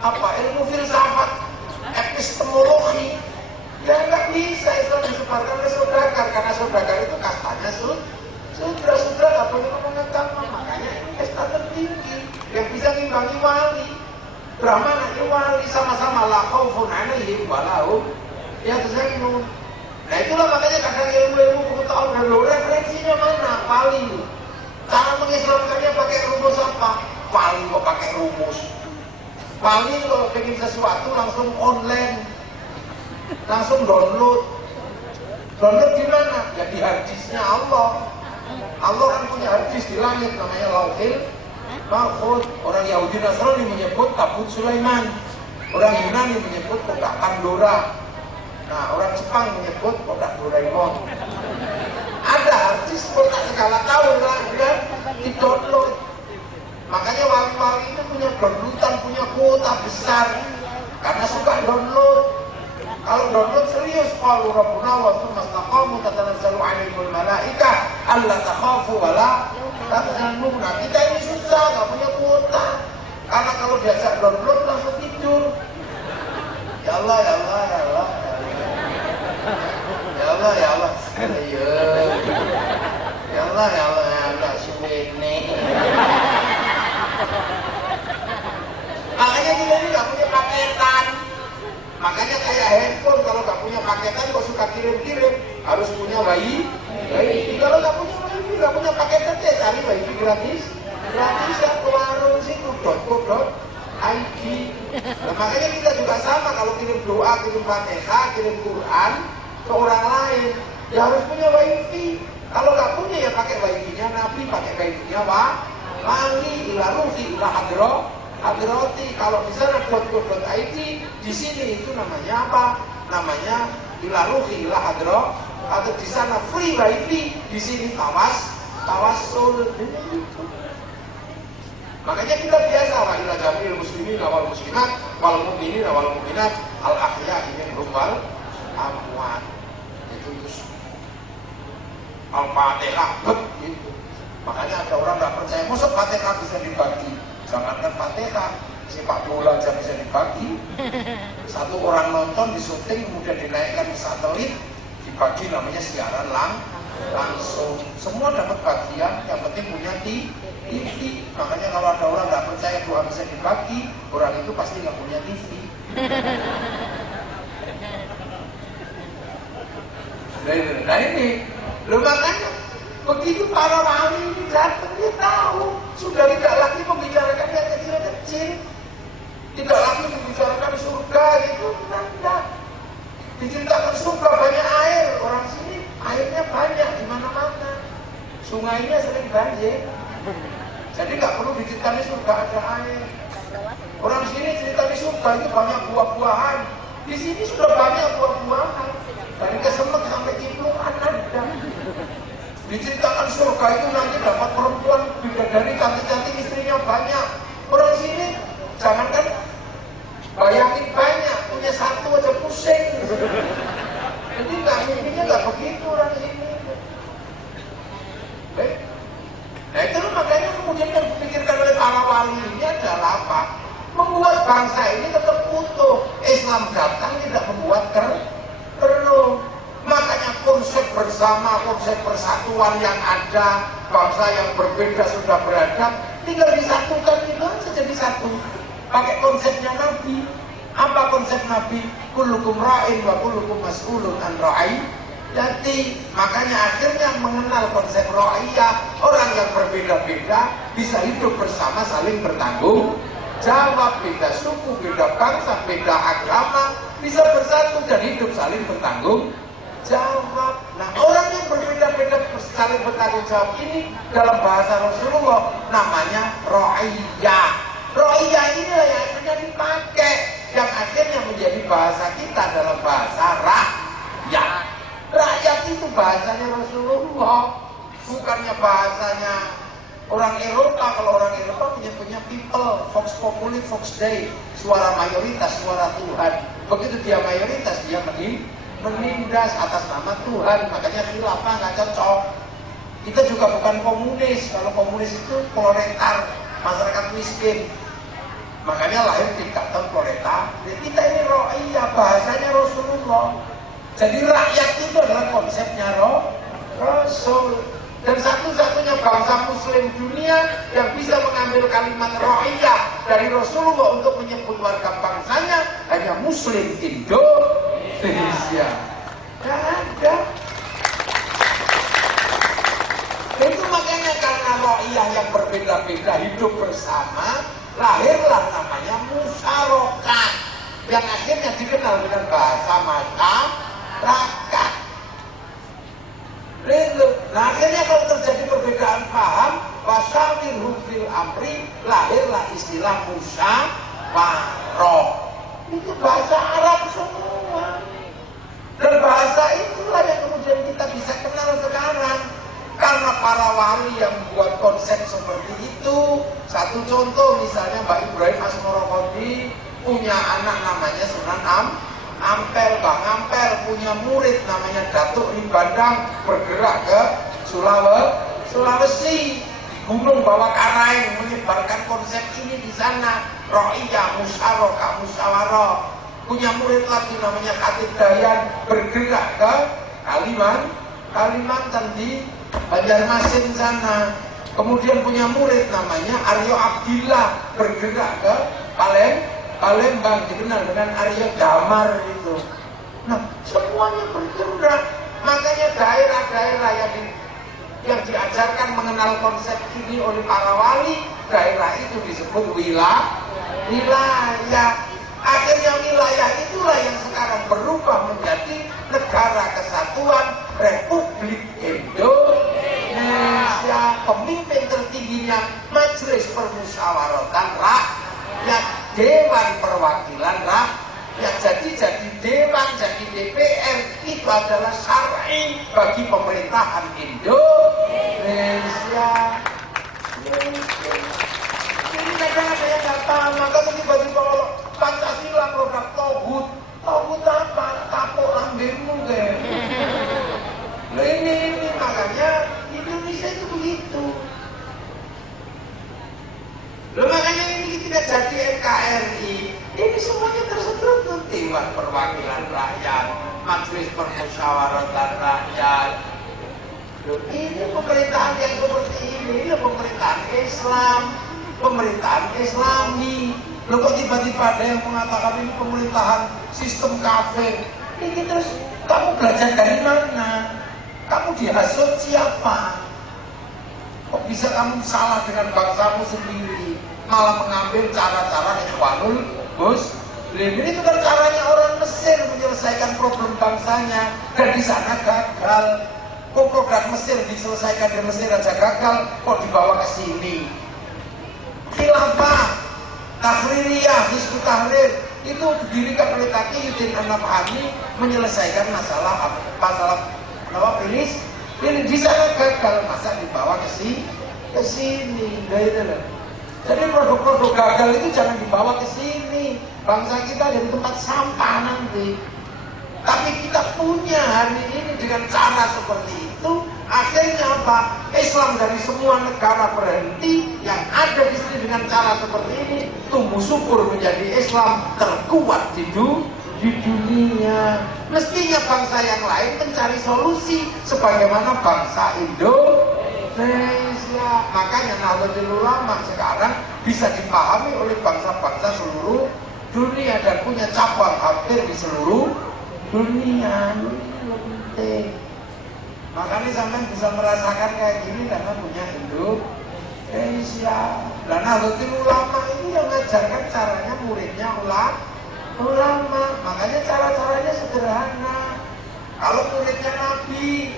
ilmu filsafat, epistemologi. Ya nggak bisa Islam disebarkan oleh saudagar, karena saudagar itu kastanya sudra nggak boleh ngomong agama. Makanya ini kasta tertinggi yang bisa ngimbangi wali. Brahman itu wali, sama-sama la khaufun 'alaihim wa lahum yahzanun. Nah itulah makanya kadang ilmu pengetahuan dan referensinya mana? Wali. Cara mengislamkannya pakai rumus apa? Wali kok pakai rumus. Wali kalau pengen sesuatu langsung online, langsung download. Download di mana? Ya di harddisknya Allah. Allah kan punya harddisk di langit, namanya Lauhil Mahfuz. Orang Yahudi Nasrani menyebut Tabut Sulaiman. Orang Yunani menyebut kotak Pandora. Nah, orang Jepang menyebut kotak Doraemon. Ada harddisk kotak segala tahun lah, kan? Di download. Makanya wali-wali itu punya downloadan, punya kuota besar karena suka download. Kalau download serius, qalu rabbuna wa tsumma istaqamu tatanazzalu 'alaihimul malaikah alla takhafu wa la tahzanu. Nah, kita ini susah, nggak punya kuota. Karena kalau diajak download langsung tidur. Ya Allah, ya Allah, ya Allah. Ya Allah, ya Allah. Ya Allah, ya Allah, ya Allah, suwene. Makanya kita ini nggak punya paketan. Makanya kayak handphone, kalau nggak punya paketan kok suka kirim-kirim, harus punya wifi. Kalau nggak punya wifi, nggak punya paketan, ya cari wifi gratis. Gratis ya ke warung situ .co.id. Nah, makanya kita juga sama, kalau kirim doa, kirim Fatihah, kirim Quran ke orang lain, ya harus punya wifi. Kalau nggak punya ya pakai wifi-nya Nabi, pakai wifi-nya wali, ila ruhi, ila hadrati. Kalau di sana .co.id, di sini itu namanya apa? Namanya ila ruhi, ila hadro. Atau di sana free wifi, di sini tawassul. Makanya kita biasa wa ila jamil muslimin wal muslimat wal mu'minin wal mu'minat al ahya'i minhum wal amwat. Itu terus Al-Fatihah gitu. Makanya ada orang nggak percaya, masa Fatihah bisa dibagi? Jangankan Fatihah, sepak bola aja bisa dibagi. Satu orang nonton di syuting kemudian dinaikkan ke satelit, dibagi, namanya siaran langsung. Semua dapat bagian, yang penting punya TV. Makanya kalau ada orang nggak percaya doa bisa dibagi, orang itu pasti nggak punya TV. Nah ini, loh makanya begitu para wali ini datang, dia tahu sudah tidak lagi membicarakan yang kecil-kecil, tidak lagi membicarakan surga itu, tidak. Diceritakan surga banyak air, orang sini airnya banyak di mana-mana, sungainya sering banjir, jadi nggak perlu diceritakan surga ada air. Orang sini cerita di surga itu banyak buah-buahan, di sini sudah banyak buah-buahan, dari kesemek sampai ciplukan ada. Diceritakan surga itu nanti dapat perempuan bidadari cantik-cantik, istrinya banyak. Orang sini jangankan bayangin banyak, punya satu aja pusing. Jadi mimpinya nggak begitu orang sini. Nah itu makanya kemudian yang dipikirkan oleh para wali ini adalah apa? Membuat bangsa ini tetap utuh. Islam datang tidak membuat keruh. Makanya konsep bersama, konsep persatuan yang ada, bangsa yang berbeda sudah beradab, tinggal disatukan itu aja jadi satu. Pakai konsepnya Nabi. Apa konsep Nabi? Kullukum ra'in wa kullukum mas'ulun an ra'iyati. Makanya akhirnya mengenal konsep ra'iyah, orang yang berbeda-beda bisa hidup bersama, saling bertanggung jawab. Beda suku, beda bangsa, beda agama bisa bersatu dan hidup saling bertanggung jawab. Nah, orang yang berbeda-beda saling bertanggung jawab ini dalam bahasa Rasulullah namanya ra'iyah. Ra'iyah inilah yang akhirnya dipakai, yang akhirnya menjadi bahasa kita dalam bahasa rakyat. Rakyat itu bahasanya Rasulullah, bukannya bahasanya orang Eropa. Kalau orang Eropa punya people, vox populi, vox dei, suara mayoritas, suara Tuhan. Begitu dia mayoritas, dia menindas atas nama Tuhan. Makanya khilafah nggak cocok. Kita juga bukan komunis. Kalau komunis itu proletar, masyarakat miskin. Makanya lahir diktator proletariat. Kita ini ro'iyah, bahasanya Rasulullah. Jadi rakyat itu adalah konsepnya Rasul. Dan satu-satunya bangsa muslim dunia yang bisa mengambil kalimat ro'iyah dari Rasulullah untuk menyebut warga bangsanya hanya muslim Indonesia. Gak ada. Itu makanya karena ro'iyah yang berbeda-beda hidup bersama, lahirlah namanya musyarokat, yang akhirnya dikenal dengan bahasa masyarakat. Nah akhirnya kalau terjadi perbedaan paham, wasyawirhum fil amri, lahirlah istilah musyawarah. Itu bahasa Arab semua. Dan bahasa itulah yang kemudian kita bisa kenal sekarang. Karena para wali yang membuat konsep seperti itu. Satu contoh misalnya Mbak Ibrahim Asmoroqodi punya anak namanya Sunan Ampel. Bang Ampel punya murid namanya Datuk Rimbandang, bergerak ke Sulawesi, di gunung bawah Karaeng, menyebarkan konsep ini di sana. Ro'iyah, musyawarah. Punya murid lagi namanya Khatib Dayan, bergerak ke Kalimantan di Banjarmasin sana. Kemudian punya murid namanya Aryo Abdillah, bergerak ke Palembang, dikenal dengan Aryo Damar itu. Nah, semuanya bergerak. Makanya daerah-daerah yang diajarkan mengenal konsep ini oleh para wali, daerah itu disebut wilayah. Akhirnya wilayah itulah yang sekarang berubah menjadi Negara Kesatuan Republik Indonesia. Pemimpin tertingginya Majelis Permusyawaratan Rakyat, Dewan Perwakilan Rakyat. Jadi Dewan, jadi DPR itu adalah syar'i bagi pemerintahan Indonesia. Ini kadang ada yang nggak paham, maka tiba-tiba Pancasila produk togut apa? Kapok lambemu deh. Nah ini makanya Indonesia itu begitu. Loh makanya ini tidak jadi NKRI. Ini semuanya terstruktur. Dewan Perwakilan Rakyat, Majelis Permusyawaratan Rakyat. Loh, ini pemerintahan yang seperti ini pemerintahan Islam, pemerintahan Islami. Loh kok tiba-tiba ada yang mengatakan ini pemerintahan sistem kafir? Ini terus kamu belajar dari mana? Kamu dihasut siapa? Kok bisa kamu salah dengan bangsamu sendiri? Malah mengambil cara-cara Ikhwanul Muslim. Ini bukan caranya orang Mesir menyelesaikan problem bangsanya, dan di sana gagal. Kok program Mesir diselesaikan di Mesir aja gagal, kok dibawa ke sini? Khilafah, Tahririyah, Hizbut Tahrir itu didirikan oleh Taqiyuddin An-Nabhani menyelesaikan masalah ini di sana gagal, masa dibawa ke sini. Jadi produk-produk gagal itu jangan dibawa ke sini. Bangsa kita jadi tempat sampah nanti. Tapi kita punya hari ini dengan cara seperti itu, akhirnya apa? Islam dari semua negara berhenti, yang ada di sini dengan cara seperti ini tumbuh subur menjadi Islam terkuat di dunia. Mestinya bangsa yang lain mencari solusi sebagaimana bangsa Indonesia. Makanya Nahdlatul Ulama sekarang bisa dipahami oleh bangsa-bangsa seluruh dunia dan punya cabang hampir di seluruh dunia. Ini penting. Makanya sampai bisa merasakan kayak gini karena punya Indonesia. Dan Nahdlatul Ulama ini yang mengajarkan caranya muridnya ulama. Makanya cara-caranya sederhana. Kalau muridnya Nabi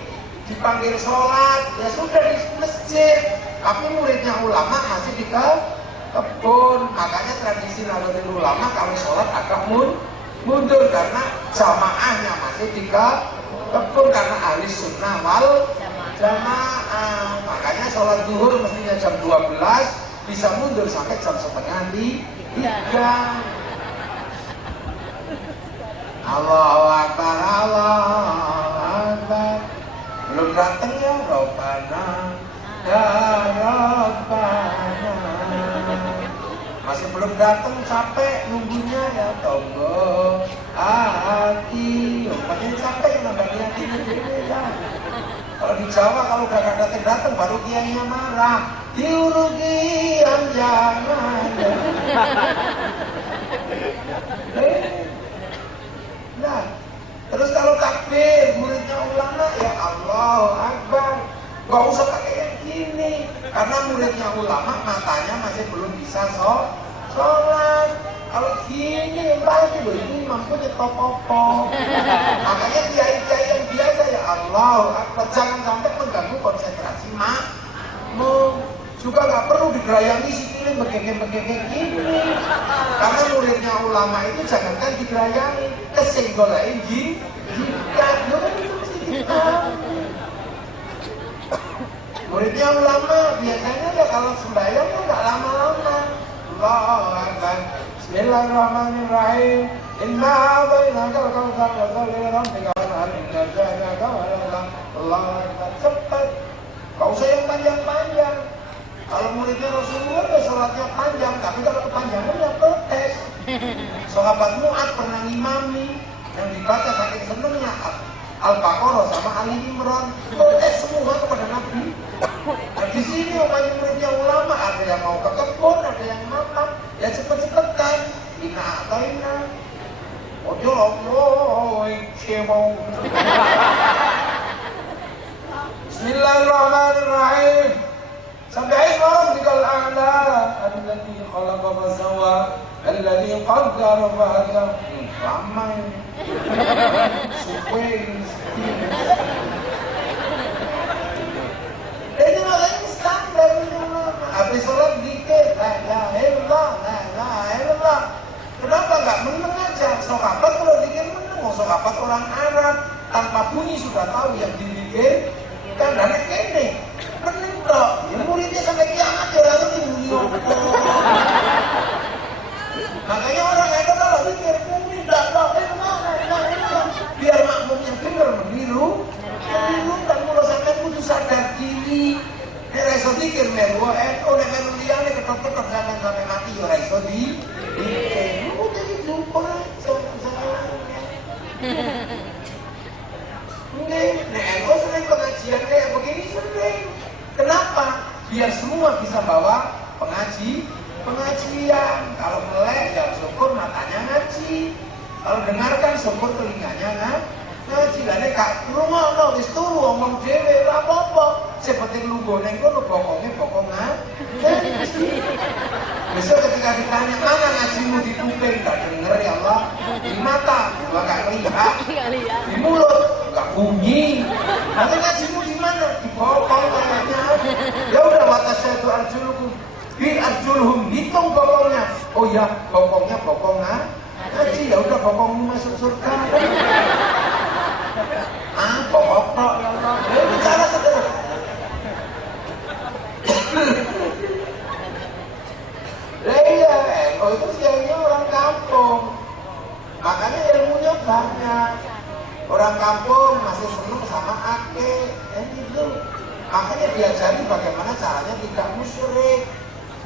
dipanggil sholat, ya sudah di masjid. Tapi muridnya ulama masih di kebun. Makanya tradisi Nahdlatul Ulama kalau sholat agak mundur karena jamaahnya masih di kebun, karena ahli sunnah wal jamaah. Makanya sholat zuhur mestinya jam 12 bisa mundur sampai jam setengah 3. Allahu Akbar, Allahu Akbar. Belum datang ya Rabbana, ya Rabbana. Masih belum datang, capek nunggunya ya tonggo hati. Makanya capek nambah hati ya. Kalau di Jawa kalau udah gak datang baru kiainya marah. Diurugian jangan. Nah, terus kalau takbir muridnya ulama ya Allahu Akbar. Gak usah pakai yang gini. Karena muridnya ulama matanya masih belum bisa sholat. Kalau gini lagi loh, ini mampu nyetok popo. Makanya kiai-kiai yang biasa ya Allahu Akbar. Jangan sampai mengganggu konsentrasi makmum. Juga nggak perlu digerayangi sikilnya begeng-begeng gini. Karena muridnya ulama itu jangankan digerayangi, kesenggolain jikat. Itu mesti ditahu. Muridnya ulama biasanya ya kalau sembahyang ya nggak lama-lama. Allahu Akbar. Bismillahirrahmanirrahim. Inna a'tainakal kautsar fasholli li rabbika wanhar inna syani'aka huwal abtar. Allahu Akbar. Cepat. Gak usah yang panjang-panjang. Kalau muridnya Rasulullah ya sholatnya panjang, tapi kalau kepanjangan ya protes. Sahabat Mu'ad pernah ngimami yang dibaca saking senengnya Al-Baqarah sama Ali Imran, protes semua kepada Nabi. Nah, di sini umatnya muridnya ulama, ada yang mau ke kebun, ada yang makan, ya cepet-cepetan. Inna a'taina. Ojo Allah, mau. Bismillahirrahmanirrahim. Sampai rabbikal a'la alladzi khalaqa fasawwa alladzi qaddara fahada. Ramai. Supaya ini makanya standar habis sholat dikit la ilaha illallah. Kenapa nggak meneng aja? Sahabat kalau dikit meneng, sahabat orang Arab tanpa bunyi sudah tahu yang didikit kan dari kene meneng toh. Ya muridnya sampai kiamat ya lalu bunyi. Makanya orang itu kalau dikit bunyi tidak tahu biar makmumnya benar meniru dan mulai sampai putus sadar diri. Nek ra iso dikir melu nek melu liyane ketok-ketok sampai mati ya ra iso dikir. Lu jadi lupa nek engko sering pengajian kayak begini sering. Kenapa? Biar semua bisa bawa pengajian. Kalau melek ya syukur matanya ngaji. Kalau dengarkan syukur telinganya ngaji. Lah nek gak krungono wis turu omong dhewe ora apa-apa. Sing penting lungguh ning kono bokonge bokong ngaji. Besok ketika ditanya mana ngajimu di kuping gak denger ya Allah. Di mata gua gak lihat. Di mulut gak bunyi. Nanti ngajimu di mana? Di bokong kayaknya. Ya udah watasyadu arjulukum bi arjulhum, hitung bokongnya. Oh ya, bokongnya bokong ngaji. Ya udah bokongmu masuk surga. Bokok ya Allah. Ya bicara sederhana. Iya, itu siangnya orang kampung. Makanya ilmunya banyak. Orang kampung masih senang sama akeh, gitu. Makanya diajari bagaimana caranya tidak musyrik.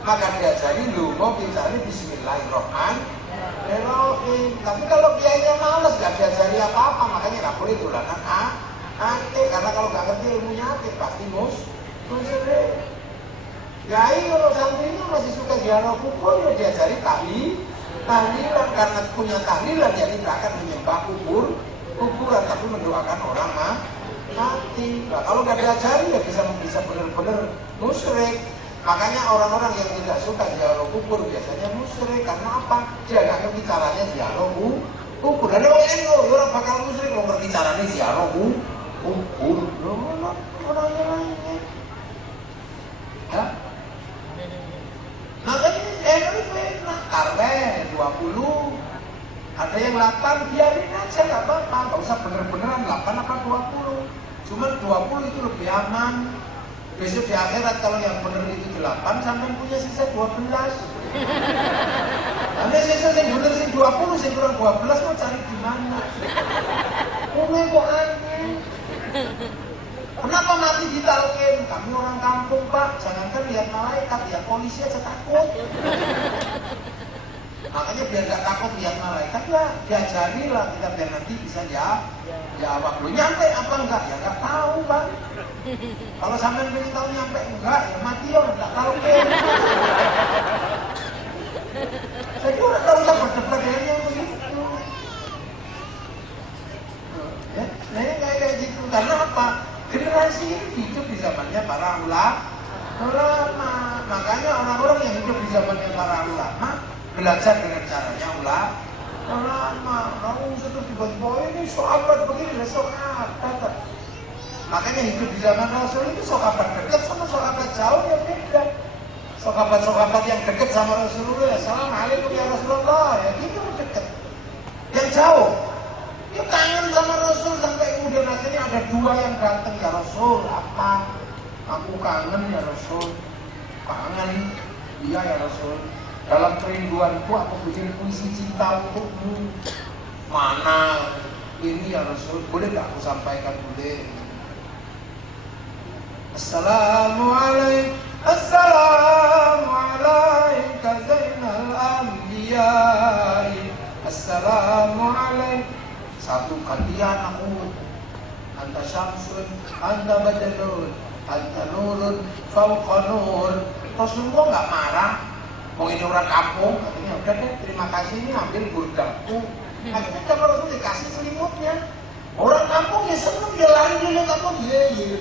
Maka diajari lungo bicaranya Bismillahirrahmanirrahim. Tapi kalau kiainya males gak diajari apa-apa, makanya gak boleh dolanan akeh. Karena kalau gak ngerti ilmunya akeh pasti musyrik. Kiai kalau santrinya masih suka ziarah kubur ya diajari tahlilan. Karena punya tahlilan ya tidak akan menyembah kuburan tapi mendoakan orang mati. Nah, kalau nggak diajari ya bisa benar-benar musyrik. Makanya orang-orang yang tidak suka ziarah kubur biasanya musyrik. Karena apa? Dia nggak ngerti caranya ziarah kubur. Dan orang NU orang bakal musyrik kalau ngerti caranya ziarah kubur. Orangnya lainnya. Ya? Makanya NU fitnah. Karena 20. Ada yang 8, biarin aja gak apa-apa. Gak usah bener-beneran 8 apa 20. Cuman 20 itu lebih aman. Besok di akhirat kalau yang bener itu 8, sampai punya sisa 12. Nanti sisa yang bener sih 20, yang kurang 12 mau cari di mana? Mulai kok aneh. Kenapa mati ditalkin? Kami orang kampung Pak, jangankan lihat malaikat, lihat polisi aja takut. Makanya biar gak takut lihat malaikat lah, diajarilah kita biar nanti bisa jawab. Lu nyampe apa enggak? Ya gak tahu bang. Kalau sampean pengen tahu nyampe enggak, ya mati ya, gak tahu kan. Saya kira gak usah berdebat dengan yang begitu. Ya, nah ini kayak gitu. Karena apa? Generasi ini hidup di zamannya para ulama. Makanya orang-orang yang hidup di zamannya para ulama belajar dengan caranya ulama. Kamu sudah tiba-tiba ini sahabat begini, sahabat. Makanya hidup di zaman Rasul itu sahabat dekat sama sahabat jauh yang beda. Sahabat-sahabat yang dekat sama Rasulullah, assalamualaikum ya Rasulullah, ya gitu dekat. Yang jauh, dia kangen sama Rasul sampai kemudian akhirnya ada dua yang datang, ya Rasul, apa? Aku kangen ya Rasul, kangen, iya ya Rasul. Dalam kerinduanku aku bikin puisi cinta untukmu. Mana ini ya Rasul? Boleh tak aku sampaikan boleh? Assalamualaikum, assalamualaikum zainal anbiya. Assalamualaikum. Satu kalian aku. Anta syamsun, anta badalun, anta nurun, fauqa nur. Rasulullah nggak marah. Mau ini orang kampung, katanya udah deh terima kasih ini ambil burdaku. Akhirnya sama Rasul dikasih selimutnya. Orang kampung ya seneng dia lari di kampung, ye.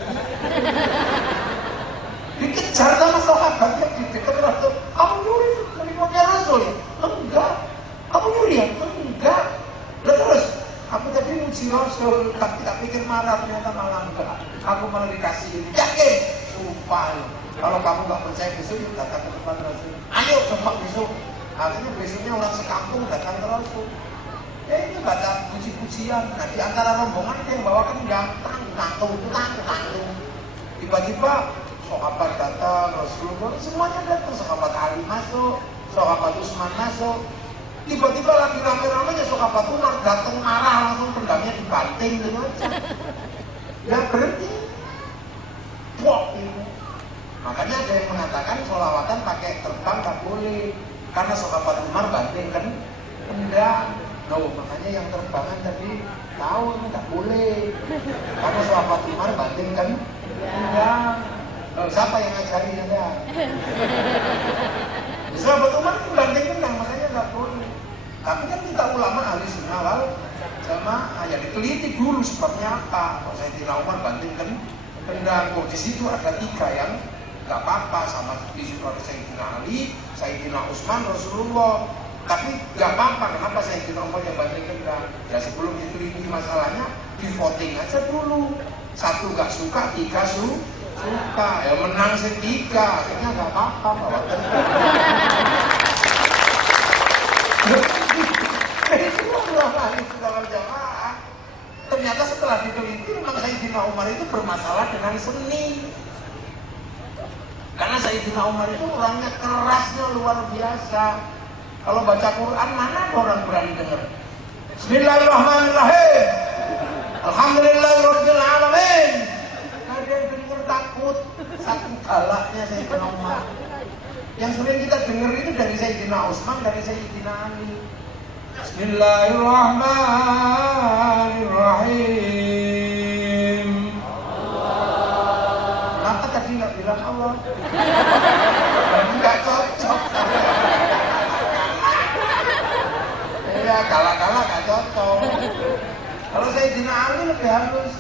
Dikejar sama sahabatnya di dekat Rasul. Kamu nyuri selimutnya Rasul ya? Enggak. Kamu nyuri ya? Enggak. Terus aku tadi muji Rasul, tapi tak pikir marah ternyata malah enggak. Aku malah dikasih ini. Yakin? Sumpah. Kalau kamu nggak percaya besok, datang ke tempat Rasul. Ayo coba besok. Akhirnya besoknya orang sekampung datang ke Rasul. Ini baca puji-pujian. Nah di antara rombongan yang bawakan tangtung. Tiba-tiba sahabat datang, Rasulullah semuanya datang. Sahabat Ali masuk, sahabat Utsman masuk. Tiba-tiba lagi rame-ramenya sahabat Umar datang marah langsung pedangnya dibanting gitu aja. Ya berhenti. Wah ini. Makanya ada yang mengatakan sholawatan pakai terbang tak boleh karena sahabat Umar banting kan endang. No, makanya yang terbangan tadi tahu ini tak boleh karena sahabat Umar banting kan endang. Siapa yang ngajari anda? Sahabat Umar itu banting endang, makanya tak boleh. Tapi kan kita ulama ahli sunnah wal jamaah ya diteliti dulu sebabnya apa. Kalau Sayyidina Umar banting kan endang, di situ ada tiga yang gak apa-apa sama di situ ada Sayyidina Ali, Sayyidina Utsman, Rasulullah. Tapi gak apa-apa, kenapa Sayyidina Umar yang banting endang? Ya sebelum diteliti masalahnya, di voting aja dulu. Satu gak suka, tiga suka. Ya menang setiga, akhirnya gak apa-apa. Itu ulama itu dalam jamaah. Ternyata setelah diteliti, memang Sayyidina Umar itu bermasalah dengan seni. Karena Sayyidina Umar itu orangnya kerasnya luar biasa. Kalau baca Quran mana ada orang berani dengar? Bismillahirrahmanirrahim. Alhamdulillahirabbil alamin. Ada yang dengar takut. Saking galaknya Sayyidina Umar. Yang sering kita dengar itu dari Sayyidina Utsman, dari Sayyidina Ali. Bismillahirrahmanirrahim. Kenapa tadi nggak bilang Allah? Nggak cocok. Ya galak-galak nggak cocok. Kalau Sayyidina Ali lebih halus.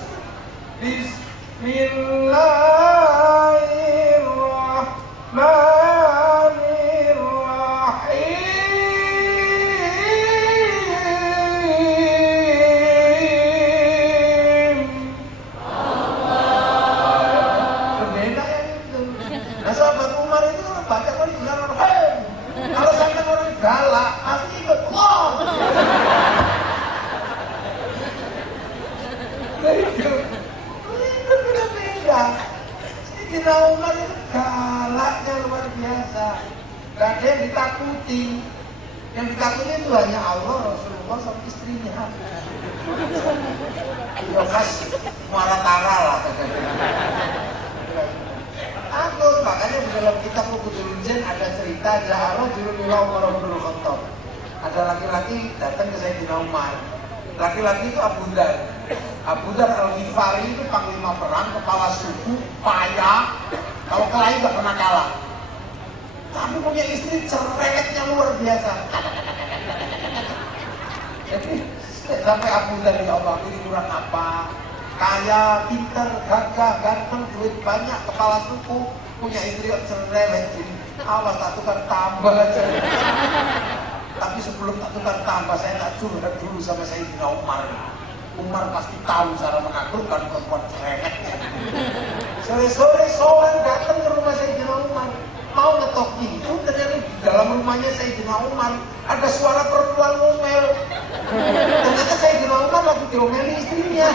Bismillahirrahmanirrahim. Berbeda ya itu. Nah sahabat Umar itu baca kan bilang kalau sampai orang galak pasti ikut wah. Itu beda. Sayyidina Umar itu galaknya luar biasa. Gak ada yang ditakuti. Yang ditakuti itu hanya Allah, Rasulullah sama istrinya. Ya khas muara tara lah. Takut, makanya di dalam kitab Qudul Jen ada cerita Ja'ala Jurul Ilah Umar bin Khattab. Ada laki-laki datang ke Sayyidina Umar. Laki-laki itu Abu Dhar. Abu Dhar Al-Ghifari itu panglima perang, kepala suku, payah. Kalau kelahi gak pernah kalah. Tapi punya istri cerewetnya luar biasa. Jadi sampai Abu Dhar, ya Allah, aku ini kurang apa? Kaya, pintar, gagah, ganteng, duit banyak, kepala suku, punya istri yang cerewet. Awas tak tukar tambah aja. Tapi sebelum tak tukar tambah, saya tak curhat dulu sama Sayyidina Umar. Umar pasti tahu cara menaklukkan perempuan cerewet. Sore-sore sowan datang ke rumah Sayyidina Umar. Mau ngetok pintu, ternyata di dalam rumahnya Sayyidina Umar ada suara perempuan ngomel. Ternyata Sayyidina Umar lagi diomeli istrinya.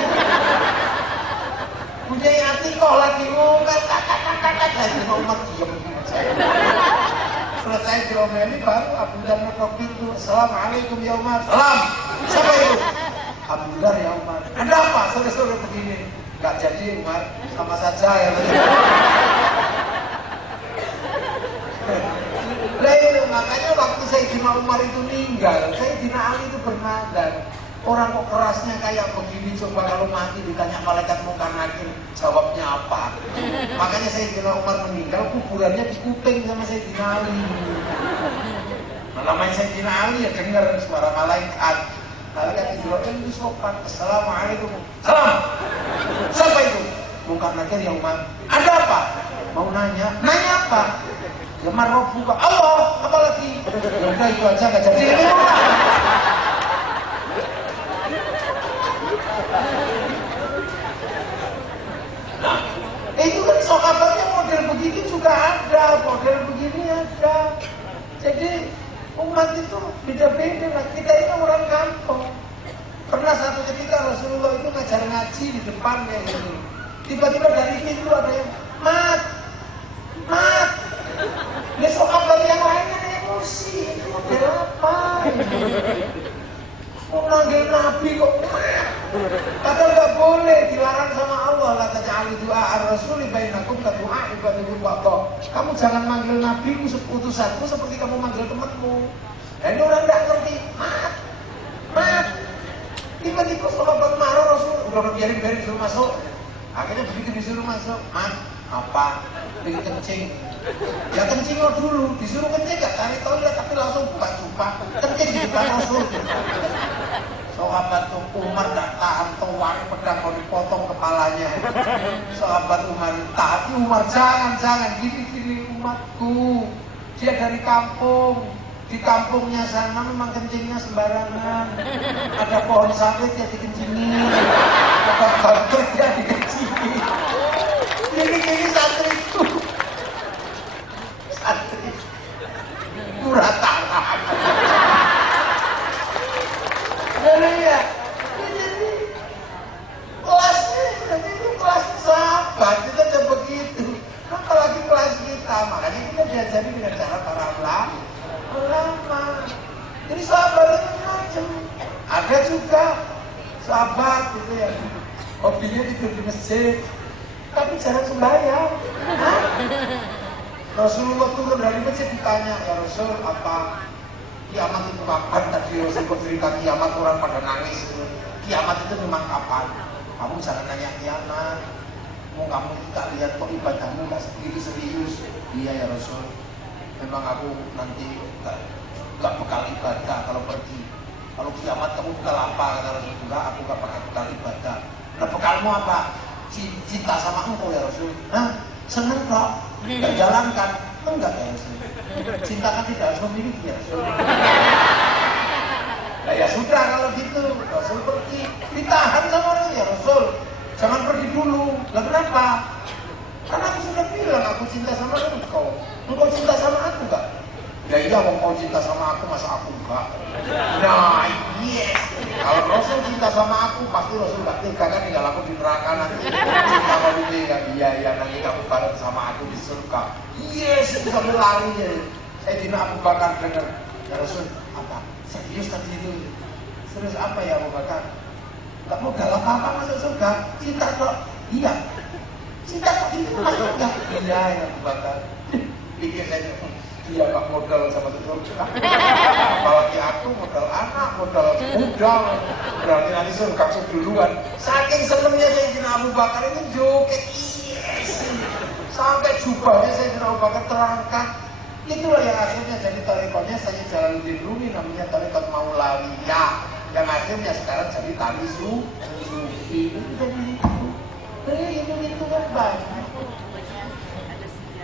Punya Atikoh lagi ngomel, kakak. Sayyidina Umar diam. Selesai diomeli baru Abu Dhar ngetok pintu. Assalamualaikum ya Umar. Salam. Siapa itu? Abu Dhar ya Umar. Ada apa sore-sore begini? Gak jadi Umar, sama saja ya. Makanya waktu Sayyidina Umar itu meninggal, Sayyidina Ali itu bernadar, orang kok kerasnya kayak begini, coba kalau mati ditanya malaikat Munkar Nakir, jawabnya apa? Makanya Sayyidina Umar meninggal, kuburannya di kuping sama Sayyidina Ali. Nah, namanya Sayyidina Ali ya dengar suara malaikat. Malaikat Israel itu sopan. Assalamualaikum. Salam. Siapa itu? Munkar Nakir ya Umar. Ada apa? Mau nanya. Nanya apa? Ya marah buka Allah, apalagi? Ya udah itu aja gak jadi. Nah, itu kan sahabatnya model begini juga ada, model begini ada. Jadi umat itu beda-beda lah. Kita ini orang kampung. Pernah satu ketika Rasulullah itu ngajar ngaji di depannya ini. Tiba-tiba dari situ ada yang mat. Besok abang yang lainnya emosi, itu model apa? Mau manggil Nabi kok padahal gak boleh, dilarang sama Allah. La taj'alu du'a ar-rasuli bainakum ka du'a ibadikum waqta. Kamu jangan manggil Nabimu utusanmu seperti kamu manggil temanmu. Dan orang gak ngerti, mat. Tiba-tiba sahabat marah Rasul, udah biarin disuruh masuk. Akhirnya begitu disuruh masuk, mat, apa? Bikin kencing. Ya kencing dulu, disuruh kencing gak cari toilet tapi langsung buka jubah, kencing di depan Rasul. Sahabat Umar gak tahan, tuang pedang mau dipotong kepalanya. Sahabat Umar tapi Umar jangan gini umatku. Dia dari kampung, di kampungnya sana memang kencingnya sembarangan. Ada pohon sawit ya dikencingin, ada bangkit ya dikencingin. Ini santriku. Santri murah tangan. Jadi kelasnya itu kelas sahabat, kita udah begitu. Apalagi kelas kita, makanya kita diajari dengan cara para ulama. Jadi sahabat itu macam. Ada juga sahabat gitu ya, hobinya tidur di masjid, tapi jarang sembahyang. Rasulullah turun dari masjid ditanya, ya Rasul, apa kiamat itu kapan? Tadi Rasul bercerita kiamat, orang pada nangis. Kiamat itu memang kapan? Kamu jangan nanya kiamat. Mau kamu tak lihat kok ibadahmu gak begitu serius. Iya ya Rasul, memang aku nanti gak bekal ibadah kalau pergi. Kalau kiamat kamu bekal apa? Kata Rasul, enggak, aku gak pakai bekal ibadah. Nah bekalmu apa? Cinta sama engkau ya Rasul. Hah? Seneng kok, gak jalankan. Enggak ya Rasul. Cinta kan tidak harus memiliki ya Rasul. Nah ya sudah kalau gitu, Rasul pergi. Ditahan sama orang ya Rasul, jangan pergi dulu. Lah kenapa? Karena aku sudah bilang aku cinta sama engkau. Engkau cinta sama aku enggak? Ya iya, engkau cinta sama aku, masa aku enggak? Nah yes. Kalau Rasul cinta sama aku, pasti Rasul gak tega kan tinggal aku di neraka nanti. Cinta kamu tega, iya nanti kamu bareng sama aku di surga. Yes, itu sambil lari ya. Sayyidina Abu Bakar dengar, ya Rasul, apa? Serius tadi itu? Serius apa ya Abu Bakar? Gak mau galak apa masuk surga? Cinta kok? Iya. Cinta kok itu masuk surga? Iya ya Abu Bakar. Pikir saya, dia gak modal sama surga. Apalagi aku modal anak, modal muda, berarti nanti surga duluan. Saking senengnya Sayyidina Abu Bakar ini joget, yes, sampai jubahnya Sayyidina Abu Bakar terangkat. Itulah yang akhirnya jadi tarekatnya Sayyid Jalaluddin Rumi, namanya tarekat Maulawiyah, yang akhirnya sekarang jadi tali sufi. Itu kan banyak.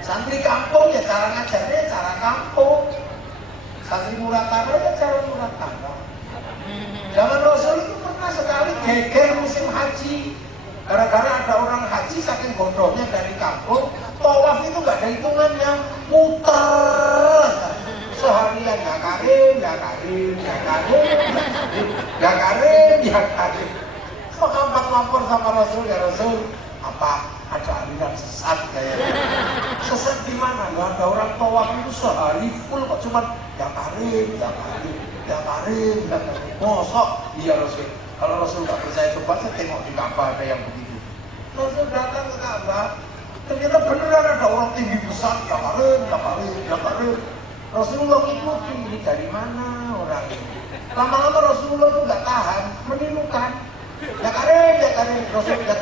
Santri kampung ya cara ngajarnya cara kampung. Santri muratara ya cara muratara. Zaman Rasul itu pernah sekali geger musim haji. Gara-gara ada orang haji saking bodohnya dari kampung, tawaf itu nggak ada hitungannya, muter seharian ya karim. Maka lapor sama Rasul, ya Rasul, apa ada aliran sesat kayaknya? Sesat di mana? Nggak ada orang tawaf itu sehari full kok cuman ya karim. Mosok? Iya Rasul. Kalau Rasul nggak percaya coba saya tengok di Ka'bah ada yang begitu. Rasul datang ke Ka'bah, ternyata beneran ada orang tinggi besar ya karim. Rasulullah ikuti, ini dari mana orang ini? Lama-lama Rasulullah itu nggak tahan, menirukan. Ya karim, Rasul ya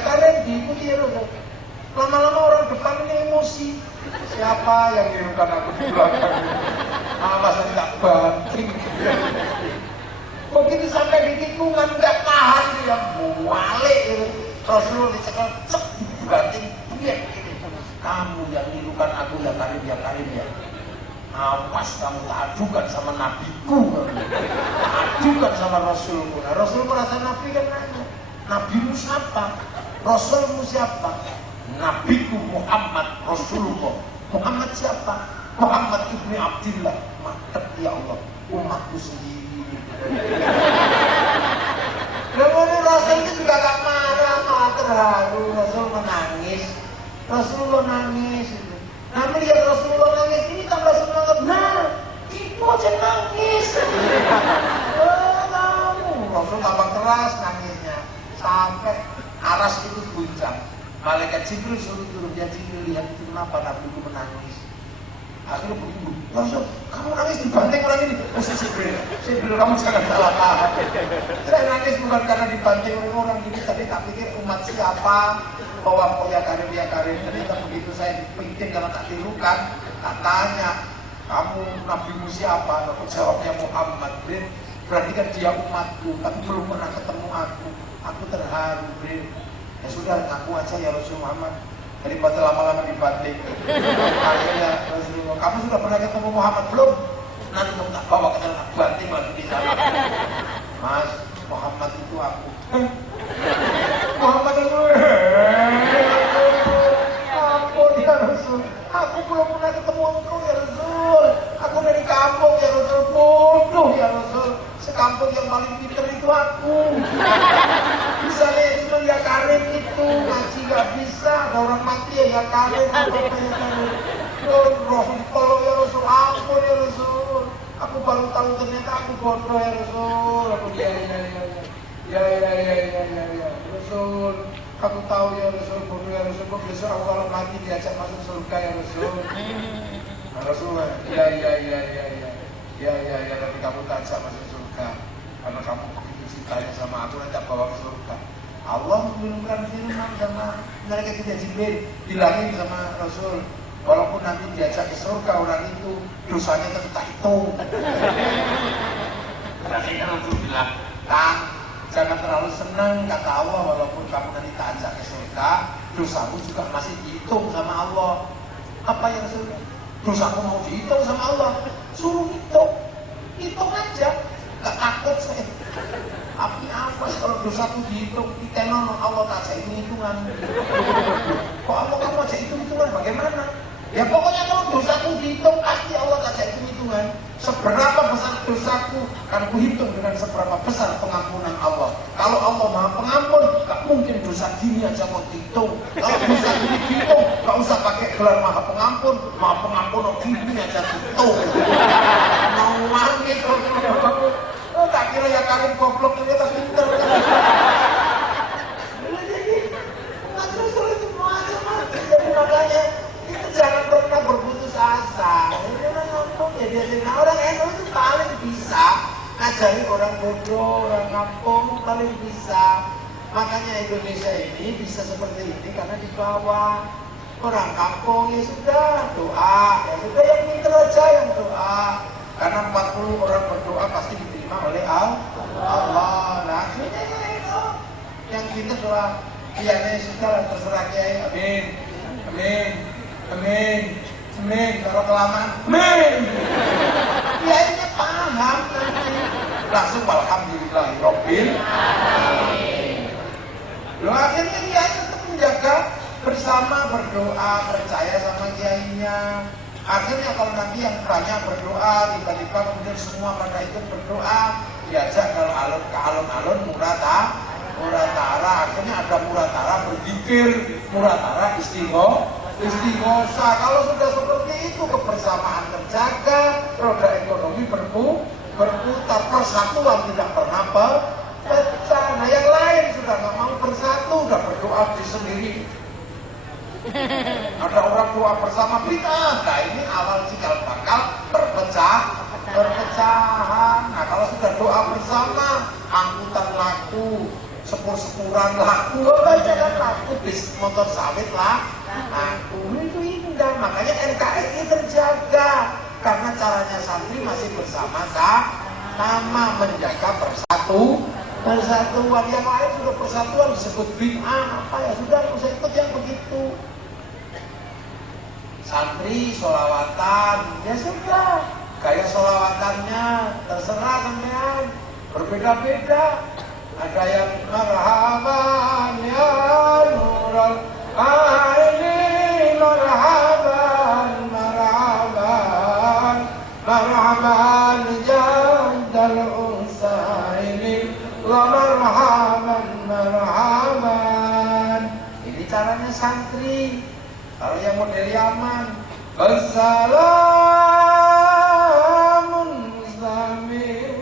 karim, diikuti ya Rasul. Lama-lama orang depan ini emosi. Siapa yang menirukan aku di belakang? Awas nggak banting. Begitu sampai di tikungan nggak tahan dia balik. Rasulullah dicekal, cek dibanting. Kamu yang menirukan aku ya karim ya. Awas kamu tak adukan sama nabiku, adukan sama Rasulmu. Nah, Rasul merasa nabi kan nanya, nabimu siapa? Rasulmu siapa? Nabiku Muhammad, Rasulullah. Muhammad siapa? Muhammad ibni Abdillah. Mantap ya Allah, umatku sendiri. Kemudian Rasul itu juga gak marah, malah terharu. Rasul menangis, Rasulullah nangis. Nah melihat Rasulullah nangis ini tambah semangat. Nah, itu aja nangis. Kamu Rasul tambah keras nangisnya sampai aras itu guncang. Malaikat Jibril suruh turun, dia Jibril lihat itu kenapa Nabi itu menangis. Akhirnya begitu, Rasul, kamu nangis dibanting orang ini. Jibril kamu jangan salah paham. Saya nangis bukan karena dibanting oleh orang ini, tapi tak pikir umat siapa. Bahwa ya karim. Ternyata begitu saya pikir karena tak tirukan, tak tanya, kamu nabimu siapa? Aku jawabnya Muhammad. Berarti kan dia umatku, tapi belum pernah ketemu aku. Aku terharu, ya sudah, ngaku aja ya Rasul Muhammad. Daripada lama-lama dibanting. Akhirnya Rasulullah, kamu sudah pernah ketemu Muhammad belum? Nanti kamu tak bawa ke dalam banting lagi di sana. Mas, Muhammad itu aku. Muhammad itu ampun ya Rasul, aku belum pernah ketemu engkau ya Rasul. Aku dari kampung ya Rasul, bodoh ya Rasul. Sekampung yang paling pintar itu aku. Misalnya itu ya karim itu ngaji gak bisa, ada orang mati ya karim. Rasul tolong ya Rasul, ampun ya Rasul. Aku baru tahu ternyata aku bodoh ya Rasul. Aku ya Rasul, aku tahu ya Rasul, bodoh ya Rasul. Kok besok aku kalau mati diajak masuk surga ya Rasul. Nah, Rasulullah, ya, tapi kamu tak ajak masuk surga karena kamu begitu cintanya sama aku, nanti bawa ke surga. Allah menurunkan firman sama malaikat Jibril, bilangin sama Rasul, walaupun nanti diajak ke surga orang itu dosanya tetap tak hitung. Akhirnya Rasul bilang, Kang, jangan terlalu senang kata Allah, walaupun kamu nanti tak ajak ke surga, dosamu juga masih dihitung sama Allah. Apa yang sudah? Dosamu mau dihitung sama Allah, suruh hitung aja, gak takut saya. Tapi apa kalau dosaku dihitung, ditenon Allah tak saya hitungan. Kok Allah kamu aja hitungan bagaimana? Ya pokoknya kalau dosaku dihitung pasti Allah tak saya hitungan. Seberapa besar dosaku akan kuhitung dengan seberapa besar pengampunan Allah. Kalau Allah Maha Pengampun, gak mungkin dosa gini aja mau dihitung. Kalau dosa gini dihitung, gak usah pakai gelar Maha Pengampun gini aja dihitung. Mau mangis kalau tak kira ya karim goblok ternyata pinter. Jadi Rasul itu macam-macam. Jadi makanya itu jangan ngajari orang bodoh, orang kampung paling bisa. Makanya Indonesia ini bisa seperti ini karena di bawah orang kampung ya sudah doa, ya sudah yang pintar aja yang doa. Karena 40 orang berdoa pasti diterima oleh Allah. Nah akhirnya itu yang kita doa, iya nih sudah terserah kiai, amin, amin, amin, amin. Kalau kelamaan, amin. Kiainya paham langsung alhamdulillahirobbil alamin. Loh akhirnya kiai tetap menjaga bersama, berdoa, percaya sama kiainya. Akhirnya kalau nanti yang banyak berdoa, tiba-tiba kemudian semua pada ikut berdoa, diajak kalau ke alun-alun muratara. Akhirnya ada muratara berzikir, muratara istighosa. Kalau sudah seperti itu kebersamaan terjaga, roda ekonomi berputar, persatuan tidak pernah pecah. Nah yang lain sudah nggak mau bersatu, udah berdoa di sendiri. Ada orang doa bersama bid'ah. Nah ini awal cikal bakal perpecahan. Nah kalau sudah doa bersama, angkutan laku, sepur-sepuran laku, jalan laku, bis motor sawit laku, itu indah. Makanya NKRI terjaga karena caranya santri masih bersama-sama menjaga persatuan. Yang lain sudah persatuan disebut bid'ah apa ya sudah, nggak usah ikut yang begitu. Santri sholawatan, ya sudah, gaya sholawatannya terserah sampean, berbeda-beda. Ada yang marhaban ya nurul aini, marhaban, marhaban, marhaban jandal usaini, wa marhaban, marhaban. Ini caranya santri. Kalau yang model Yaman, assalamun zamirun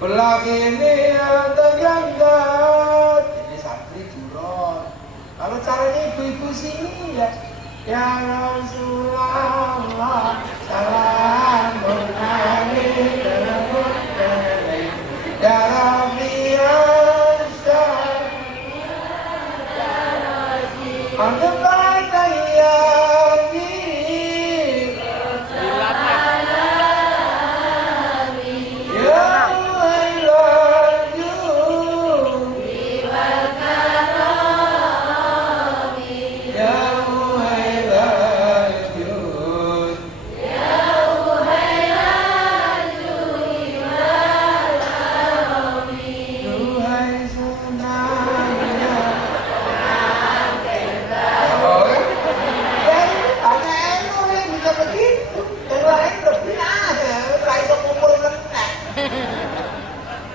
belakini tergandat. Ini santri juron. Kalau caranya ibu-ibu sini ya Rasulullah salamun alaikum ya Rabbi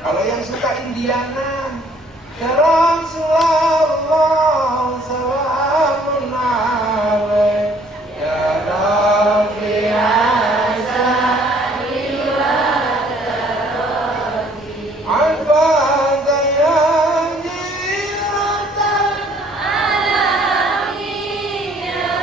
kalau yang suka Indianan, ya Rasulullah salamun alaik ya Rabbi azali wa tarati al-fadha ya jiratan alamin ya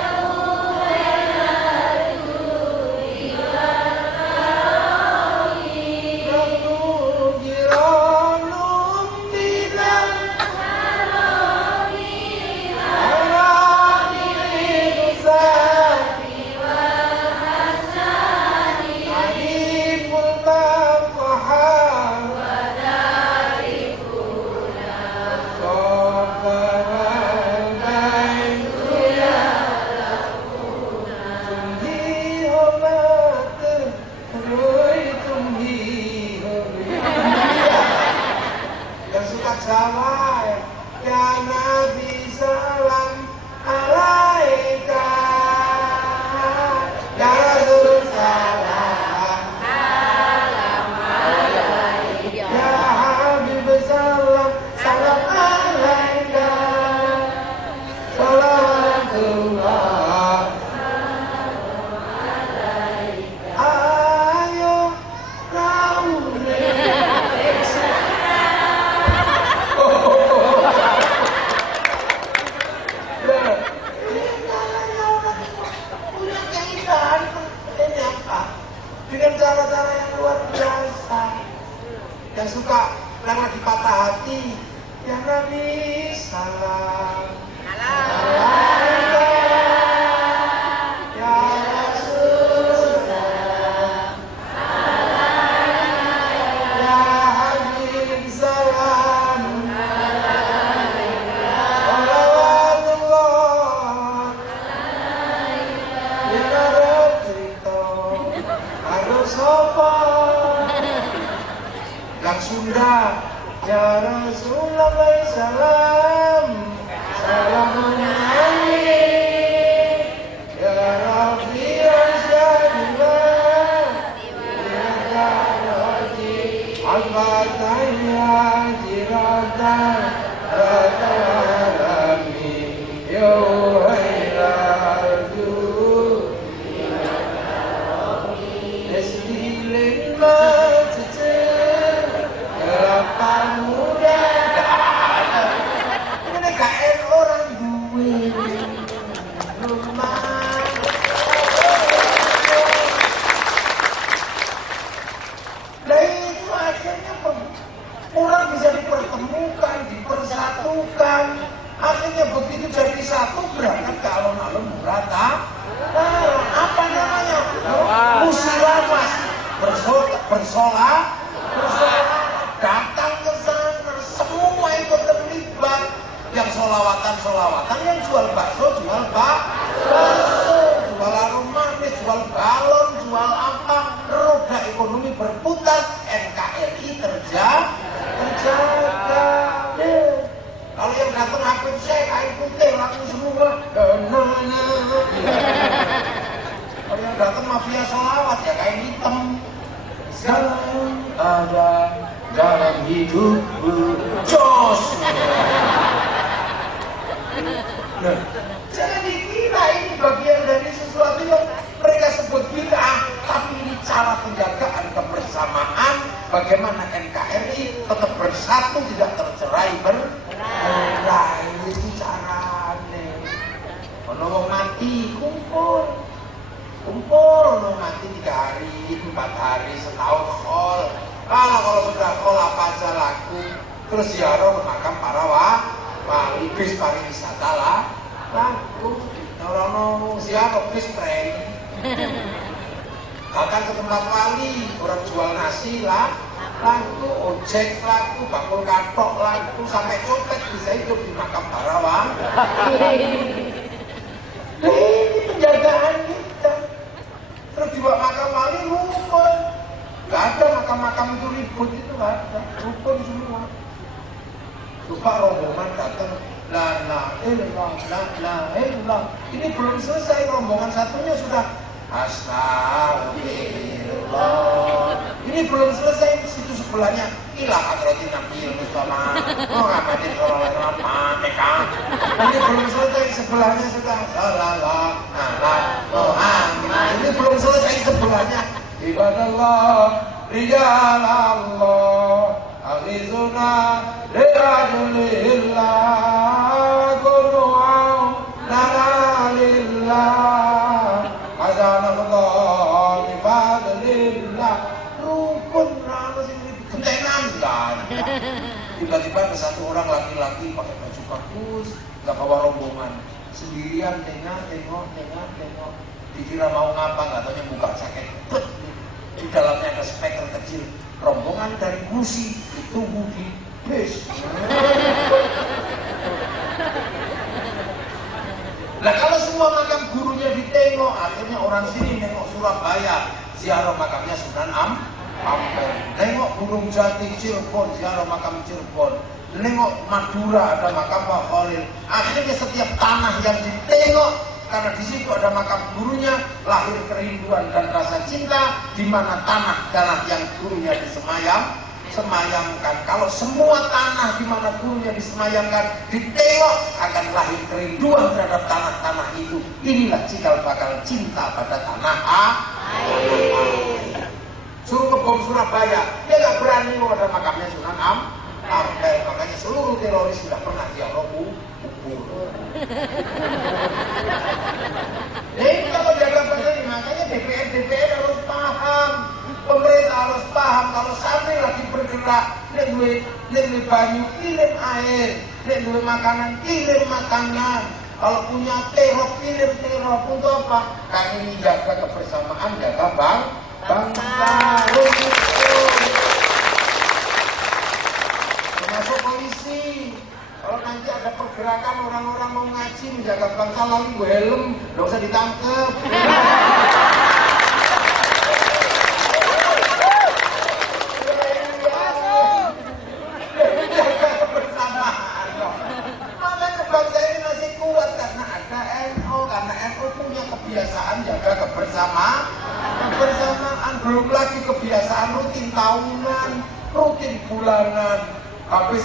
dengan cara-cara yang luar biasa. Yang suka yang lagi patah hati, ya Nabi salam. Ya Rasulullah, ya Habib salam. Salawatullah, ya Rabbito, harus sopan. Yang Sunda, ya Rasulullah salam. Salamun alaik, ya Rabbi Rasulullah, ya Rabbi Al-Fatihah, Jiratan, Ratalami, ya Wailadu, Estilin Majid, Kelapa Muda. Ini KN orang duwe rumah. Nah itu akhirnya orang bisa dipertemukan, dipersatukan. Akhirnya begitu jadi satu berangkat ke alun-alun berata. Apa namanya? Musyawarah bersolat, datang ke sana, semua ikut terlibat. Yang solawatan, yang jual bakso, jual aroma manis, jual balon, jual apa, roda ekonomi berputar, NKRI terjaga. Kalau yang datang Habib Syekh, air putih, laku semua. Kalau yang datang mafia solawat, ya kain hitam. Sekarang ada dalam hidupku, jos. Nah, jangan dikira ini bagian dari sesuatu yang mereka sebut bid'ah, tapi ini cara penjagaan kebersamaan. Bagaimana NKRI tetap bersatu, tidak tercerai berai. Itu caranya. Kalau mau mati, kumpul, mau mati 3 hari, 4 hari, setahun khol. Kalau sudah khol apa aja laku, terus ziarah ke makam para wali, bis pariwisata lah, laku. Orang ziarah bis tren. Bahkan ke tempat wali, orang jual nasi lah, laku, ojek laku, bakul katok laku, sampai copet bisa hidup di makam para wali. Ini penjagaan kita. Terus dibawa makam wali rukun. Gak ada makam-makam itu ribut itu, gak ada. Rukun semua. Lupa rombongan datang. La ilallah. Ini belum selesai, rombongan satunya sudah astagfirullah. Ini belum selesai, situ sebelahnya ilah hadratin Nabi Mustafa Muhammadin sallallahu alaihi wasallam. Ini belum selesai, sebelahnya sudah sallallahu alaihi Muhammad. Ini belum selesai, sebelahnya ibadallah rijalallah alizuna lirajulillah kudu'au nalalillah azanallah bifadlillah. Rukun ramas ini gentenan kan. Tiba-tiba ada satu orang laki-laki pakai baju bagus, gak bawa rombongan, sendirian tengok. Dikira mau ngapa, gak taunya buka jaket, di dalamnya ada speaker kecil, rombongan dari Gusi ditunggu di bis. Nah kalau semua makam gurunya ditengok, akhirnya orang sini nengok Surabaya, ziarah makamnya Sunan Ampel. Nengok Gunung Jati Cirebon, ziarah makam Cirebon. Nengok Madura ada makam Pak Khalil. Akhirnya setiap tanah yang ditengok, karena di situ ada makam gurunya, lahir kerinduan dan rasa cinta, di mana tanah yang gurunya disemayamkan. Kalau semua tanah di mana gurunya disemayamkan ditengok, akan lahir kerinduan terhadap tanah-tanah itu. Inilah cikal bakal cinta pada tanah air. Suruh ke bom Surabaya, dia gak berani mau ada makamnya Sunan Ampel. Makanya seluruh teroris sudah pernah dialog kubur. Ini kalau jaga begini, makanya DPR harus paham, pemerintah harus paham kalau santri lagi bergerak, nek duwe banyu kirim air, nek duwe makanan kirim makanan, kalau punya terop kirim terop. Untuk apa? Kami menjaga kebersamaan, jaga bangsa. Termasuk polisi. Kalau nanti ada pergerakan orang-orang mau ngaji menjaga bangsa lalu gue helm, nggak usah ditangkep. Menjaga kebersamaan. Makanya bangsa ini masih kuat karena ada NU, karena NU punya kebiasaan jaga kebersamaan. Belum lagi kebiasaan rutin tahunan, rutin bulanan. Habis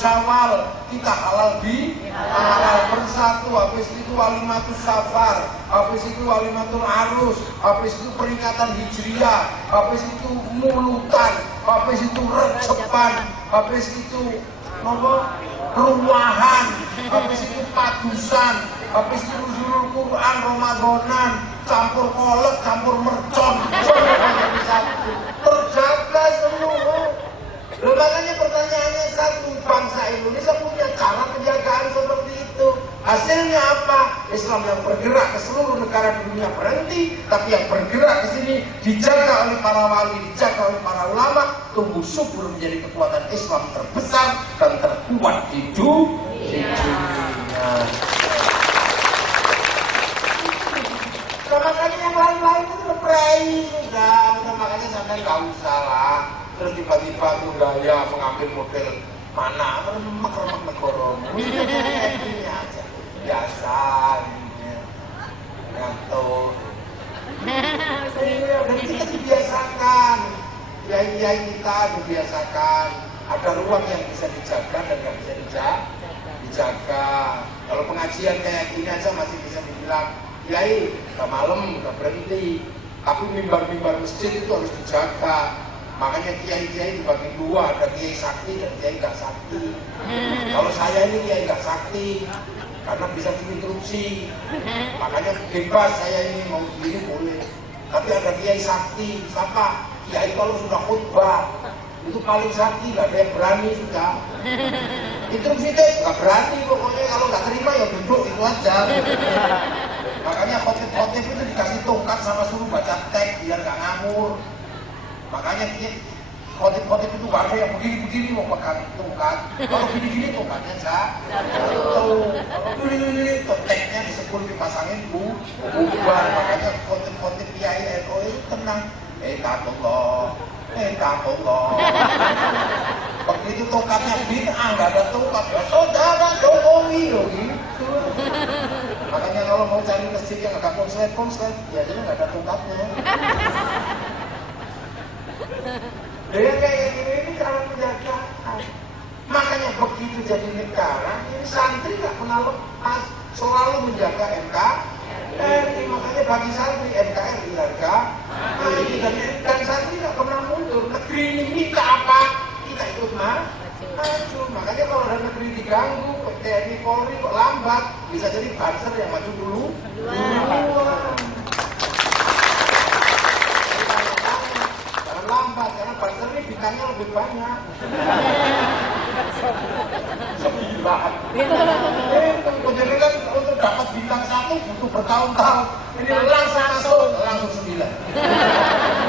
Syawal kita halal di halal bersatu, habis itu Walimatus Safar, habis itu Walimatul Arus, habis itu peringatan Hijriah, habis itu mulutan, habis itu recepan, habis itu ruwahan, habis itu padusan, habis itu nuzulul Quran Ramadanan, campur kolak, campur mercon, terjaga seluruh. Makanya pertanyaannya satu, bangsa Indonesia punya cara penjagaan seperti itu. Hasilnya apa? Islam yang bergerak ke seluruh negara di dunia berhenti, tapi yang bergerak ke sini dijaga oleh para wali, dijaga oleh para ulama, tumbuh subur menjadi kekuatan Islam terbesar dan terkuat di dunia. Nah, makanya yang lain-lain itu leprai sudah, makanya sampai nggak usah lah. Terus tiba-tiba tuh gaya mengambil model mana remek-remek negara ini aja biasa ngantuk. Dan kita dibiasakan, kiai-kiai kita dibiasakan ada ruang yang bisa dijaga dan nggak bisa dijaga. Kalau pengajian kayak gini aja masih bisa dibilang kiai udah malam udah berhenti, tapi mimbar-mimbar masjid itu harus dijaga. Makanya kiai-kiai dibagi dua, ada kiai sakti dan kiai nggak sakti. Kalau saya ini kiai nggak sakti, karena bisa diinterupsi. Makanya bebas saya ini mau begini boleh. Tapi ada kiai sakti, siapa? Kiai kalau sudah khutbah itu paling sakti, nggak ada yang berani sudah. Interupsi deh, nggak berani pokoknya, kalau nggak terima ya duduk itu aja. Makanya khotib-khotib itu dikasih tongkat sama suruh baca teks biar nggak ngawur. Makanya khotib-khotib itu ada yang begini-begini mau pegang tongkat. Kalau begini-gini tongkatnya jatuh. Kalau begini teksnya disebut dipasangin bubar. Makanya khotib-khotib kiai NU itu tenang. Tatullah. Begitu tongkatnya bid'ah, nggak ada tongkat. Ya saudara Jokowi loh gitu. Makanya kalau mau cari masjid yang agak konslet, biasanya nggak ada tongkatnya. Dia kayak gini ini cara penjagaan. Makanya begitu jadi negara, ini santri nggak pernah lepas, selalu menjaga NKRI. Makanya bagi santri NKRI harga ini dan santri nggak pernah mundur. Negeri ini minta apa, kita ikut maju. Makanya kalau ada negeri diganggu, TNI Polri kok lambat, bisa jadi Banser yang maju dulu. Lambat karena Banser ini bintangnya lebih banyak. 9. Jadi kan untuk dapat bintang 1 butuh bertahun-tahun. Ini langsung 9.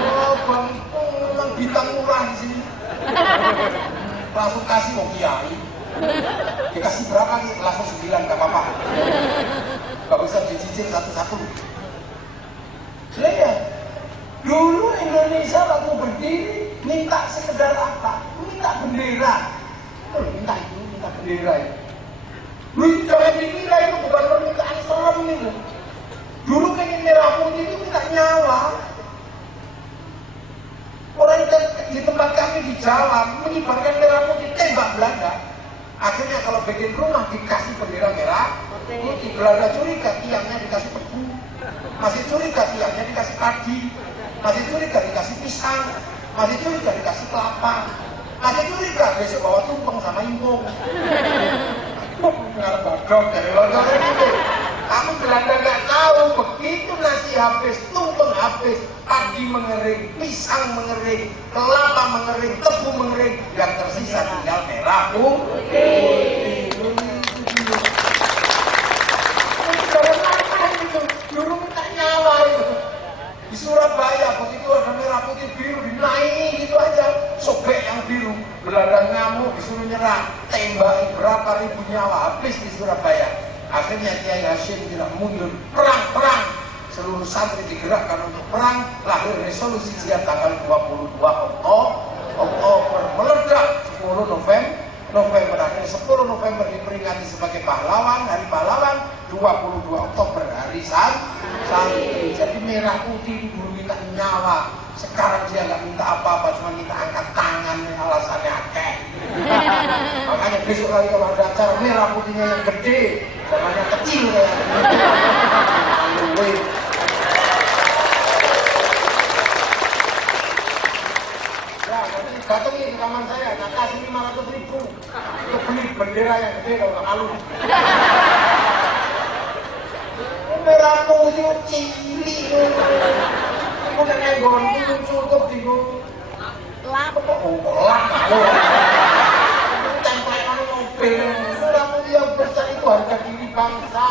Oh, bang, memang bintang murah di sini. Langsung kasih mau kiai. Dikasih berapa nih? Langsung 9, nggak apa-apa. Nggak usah dicicil satu-satu. Ya. Dulu Indonesia waktu berdiri minta sekedar apa? Minta bendera. Minta bendera itu. Lu jangan dikira itu bukan permintaan serem itu. Dulu pengen merah putih itu minta nyawa. Orang di tempat kami di Jawa mengibarkan merah putih tembak Belanda. Akhirnya kalau bikin rumah dikasih bendera merah putih. Belanda curiga tiangnya dikasih tebu. Masih curiga tiangnya dikasih padi. Masih curiga dikasih pisang, masih curiga dikasih kelapa, masih curiga besok bawa tumpeng sama impung. Ngarep badok dari luar itu. Kami Belanda nggak tahu, begitu nasi habis, tumpeng habis, padi mengering, pisang mengering, kelapa mengering, tebu mengering, yang tersisa tinggal merah putih. Dulu minta nyawa itu. Di Surabaya begitu ada merah putih biru dinaik gitu aja, sobek yang biru, Belanda ngamuk disuruh nyerang, tembaki berapa ribu nyawa habis di Surabaya. Akhirnya Kiai Hasyim tidak mundur, perang, seluruh santri digerakkan untuk perang, lahir resolusi jihad tanggal 22 Oktober, meledak 10 November, akhirnya 10 November diperingati sebagai pahlawan, hari pahlawan, 22 Oktober hari santri. Jadi merah putih dulu minta nyawa, sekarang dia nggak minta apa-apa, cuma minta angkat tangan, alasannya akeh. Makanya besok kali kalau ada acara merah putihnya yang gede, jangan yang kecil kayak ya, nanti datangi ke kamar saya, nak kasih 500.000 untuk beli bendera yang gede kalau alun. Merah putih cili, udah nenggon, cukup bingung. Lap tempelan mobil, merah putih yang besar itu harga diri bangsa.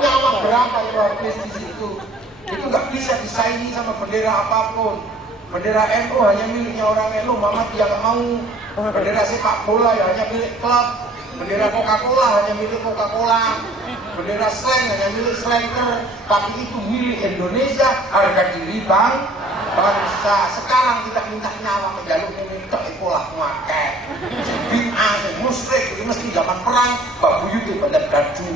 Nyawa berapa itu habis di situ? Itu nggak bisa disaingi sama bendera apapun. Bendera NU hanya miliknya orang NU, Muhammad dia nggak mau. Bendera sepak bola ya hanya milik klub. Bendera Coca-Cola hanya milik Coca-Cola. Bendera slang hanya milik slanger. Tapi itu milik Indonesia, harga diri bangsa. Sekarang kita minta nyawa menjaluk ini tok ikulah muake. Bid'ah, musyrik, itu mesti zaman perang, Pak Buyut itu banyak dadu.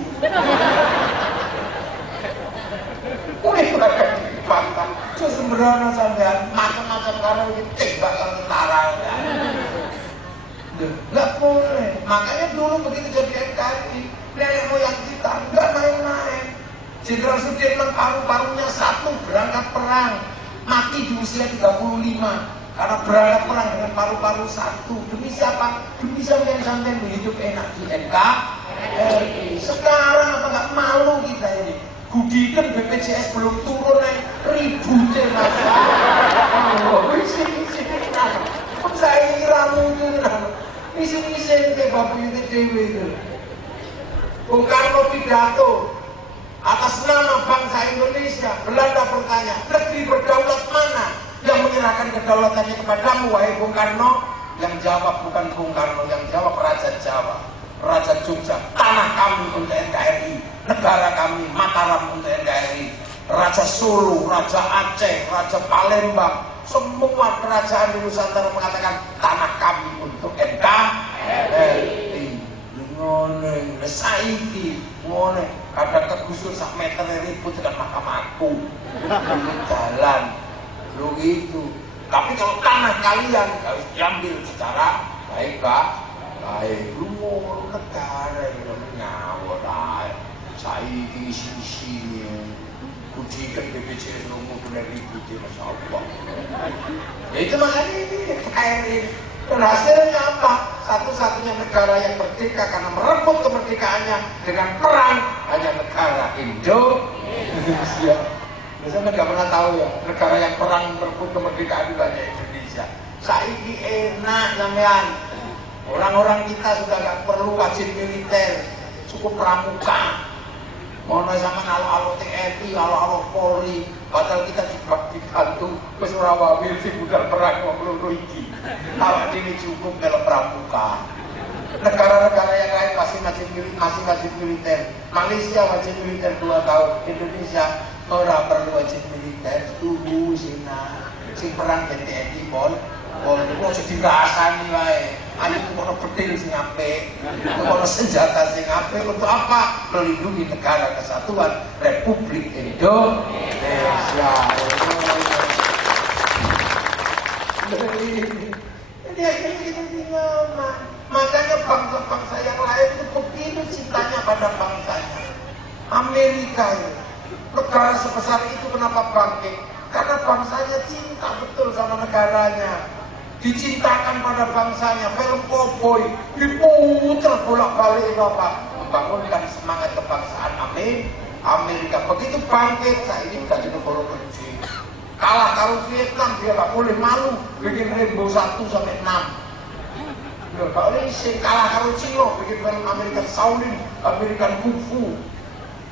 Itu harga diri bangsa. Itu sembrono sampean macam-macam karena ini tembak tentara. Nggak boleh. Makanya dulu begitu jadi NKRI, nenek moyang kita nggak main-main. Jenderal Sudirman paru-parunya satu berangkat perang, mati di usia 35 karena berangkat perang dengan paru-paru satu. Demi siapa? Demi sampean hidup enak di NKRI. Sekarang apa nggak malu kita ini? Gudikan BPJS belum turun ributnya masa. Saya kira mungkin misi-misi ke Bapak Yudi Dewi itu. Bung Karno pidato atas nama bangsa Indonesia. Belanda bertanya, negeri berdaulat mana yang menyerahkan kedaulatannya kepadamu, wahai Bung Karno? Yang jawab bukan Bung Karno, yang jawab Raja Jawa, Raja Jogja. Tanah kami untuk NKRI, negara kami Mataram untuk NKRI. Raja Solo, Raja Aceh, Raja Palembang, semua kerajaan di Nusantara mengatakan tanah kami untuk NKRI. Ngone, saiki ngone, kadang kegusur sak meter ribut dengan Mahkamah Agung, jalan, lu gitu. Tapi kalau tanah kalian harus diambil secara baik, baik. Lu mau negara yang nyawur, saiki sisi. Kujikan BPJS rumah benar ributnya, Masya Allah. Ya itu makanya ini NKRI. Dan hasilnya apa? Satu-satunya negara yang merdeka karena merebut kemerdekaannya dengan perang hanya negara Indonesia. Biasanya nggak pernah tahu ya, negara yang perang merebut kemerdekaan itu hanya Indonesia. Saiki enak sampean. Orang-orang kita sudah nggak perlu wajib militer, cukup pramuka. Mono sama alo-alo TNI, alo-alo Polri, padahal kita dibantu wis ora wae sing budal perang wong loro iki. Awak dhewe cukup melu pramuka. Negara-negara yang lain masih wajib militer. Malaysia wajib militer 2 tahun, Indonesia ora perlu wajib militer, tunggu sina. Sing perang TNI Pol, kok dirasani wae. Ayo kono bedil sing apik, kono senjata sing apik untuk apa? Melindungi negara kesatuan Republik Indonesia. Jadi akhirnya kita nyaman. Makanya bangsa-bangsa yang lain itu begitu cintanya pada bangsanya. Amerika ini, negara sebesar itu kenapa bangkit? Karena bangsanya cinta betul sama negaranya. Dicintakan pada bangsanya, film cowboy diputer bolak-balik apa membangunkan semangat kebangsaan Amerika. Begitu bangkit, saya ini jadi negara kecil. Kalah karo Vietnam, dia nggak boleh malu bikin Rainbow 1 sampai 6. Dia nggak boleh kalah karo Cina, bikin film American Shaolin, American Kung Fu.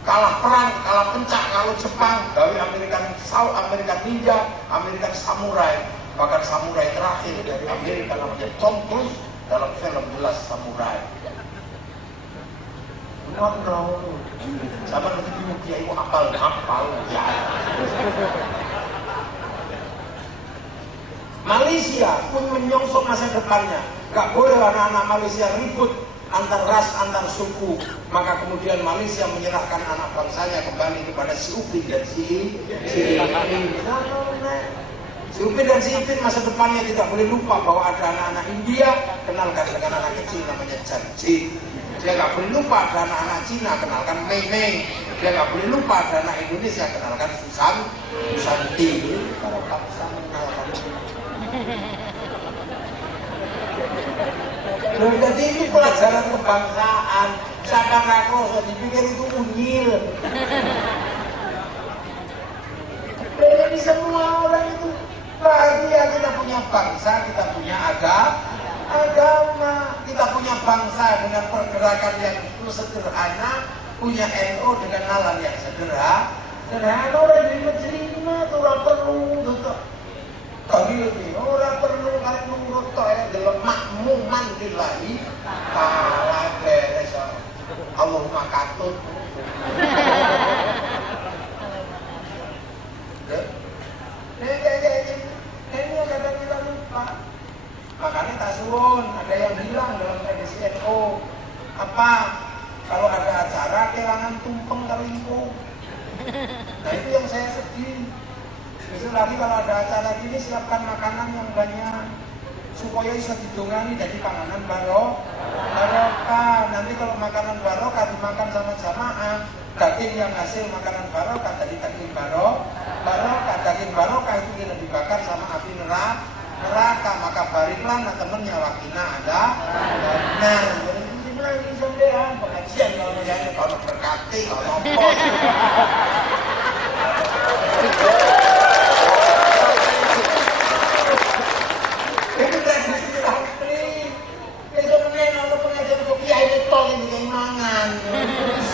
Kalah perang, kalah pencak kalau Jepang, dari American Ninja, American Samurai. Bahkan samurai terakhir dari Amerika namanya Tom Cruise dalam film The Last Samurai. No. Sama nanti bingung dia itu apal ya. Malaysia pun menyongsong masa depannya. Gak boleh anak-anak Malaysia ribut antar ras, antar suku. Maka kemudian Malaysia menyerahkan anak bangsanya kembali kepada si Upin dan si Ipin. Si Upin dan si Ipin masa depannya tidak boleh lupa bahwa ada anak-anak India, kenalkan dengan anak kecil namanya Janji. Dia nggak boleh lupa ada anak-anak Cina, kenalkan Mei Mei. Dia nggak boleh lupa ada anak Indonesia, kenalkan Susanti. Kalau kamu kenalkan. Jadi ini pelajaran kebangsaan. Siapa ngaku, dipikir itu unyil. Jadi semua orang itu bahagia kita punya bangsa, kita punya agama, kita punya bangsa dengan pergerakan yang sederhana, punya NU dengan nalar yang sederhana. Orang terima tuh orang perlu tuh. Tapi lebih orang perlu kan nurut toh ya dalam makmuman billahi ta'ala beres. Allahumma katut. Ini kadang kita lupa. Makanya tak suwun, ada yang bilang dalam edisi NU apa kalau ada acara kelangan tumpeng teringkung. Nah itu yang saya sedih. Besok lagi kalau ada acara gini siapkan makanan yang banyak supaya bisa didongani jadi panganan barokah. Nanti kalau makanan barokah dimakan sama jamaah, daging yang hasil makanan barokah jadi daging barokah. Daging barokah itu tidak dibakar sama api neraka, maka bariklah nah temennya wakina ada benar. Jadi bilang ini sampean pengajian kalau berkati kalau pos. Itu tradisi santri. Itu meneng ono pengajian kok kiai tol ini kayak mangan.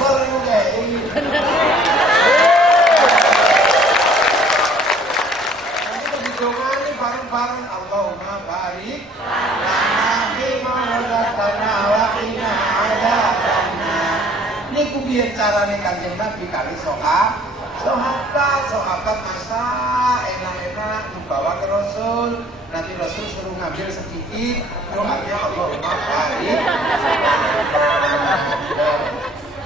Sore juga ini. Nanti didongani bareng-bareng Allahumma barik lana fima razaqtana wa qina adzabannar. Niku piye carane Kanjeng Nabi kali sahabat masa enak-enak membawa ke Rasul. Nanti Rasul suruh ngambil sedikit, doanya Allahumma barik.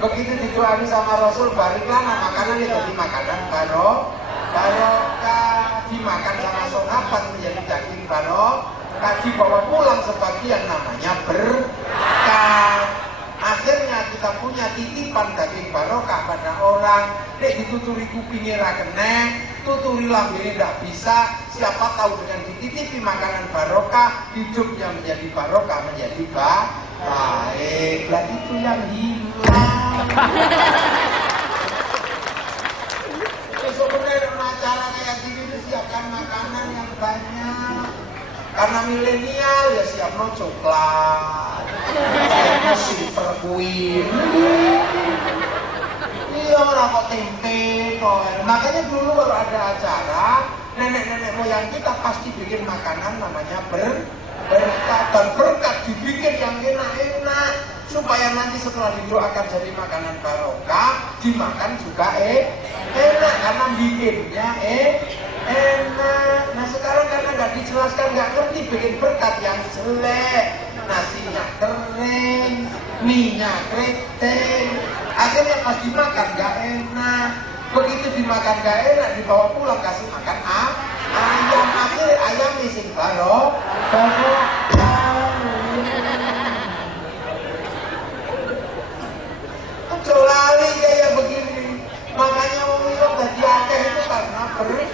Begitu didoain sama Rasul, bariklah makanan itu jadi makanan barokah, dimakan sama sahabat menjadi daging barokah, dibawa pulang sebagian namanya berkah. Akhirnya kita punya titipan daging barokah pada orang. Nek dituturi kupingnya ra kena, tuturi lambene ndak bisa. Siapa tahu dengan dititipi makanan barokah, hidupnya menjadi barokah, menjadi baik. Lah itu yang hilang. Sebenarnya acara kayak gini siapkan makanan yang banyak. Karena milenial ya siapno coklat, siapno silver queen. Iya orang kok tempe kok. Makanya dulu kalau ada acara, nenek-nenek moyang kita pasti bikin makanan namanya berkat. Dan berkat dibikin yang enak-enak supaya nanti setelah didoakan jadi makanan barokah, dimakan juga enak karena bikinnya enak. Nah sekarang karena nggak dijelaskan, nggak ngerti bikin berkat yang jelek, nasinya kering, minyak keriting, akhirnya pas dimakan nggak enak. Begitu dimakan nggak enak, dibawa pulang kasih makan ayam, akhirnya ayam sing barokah. Lali kayak begini, makanya orang tadi akeh itu karena berkat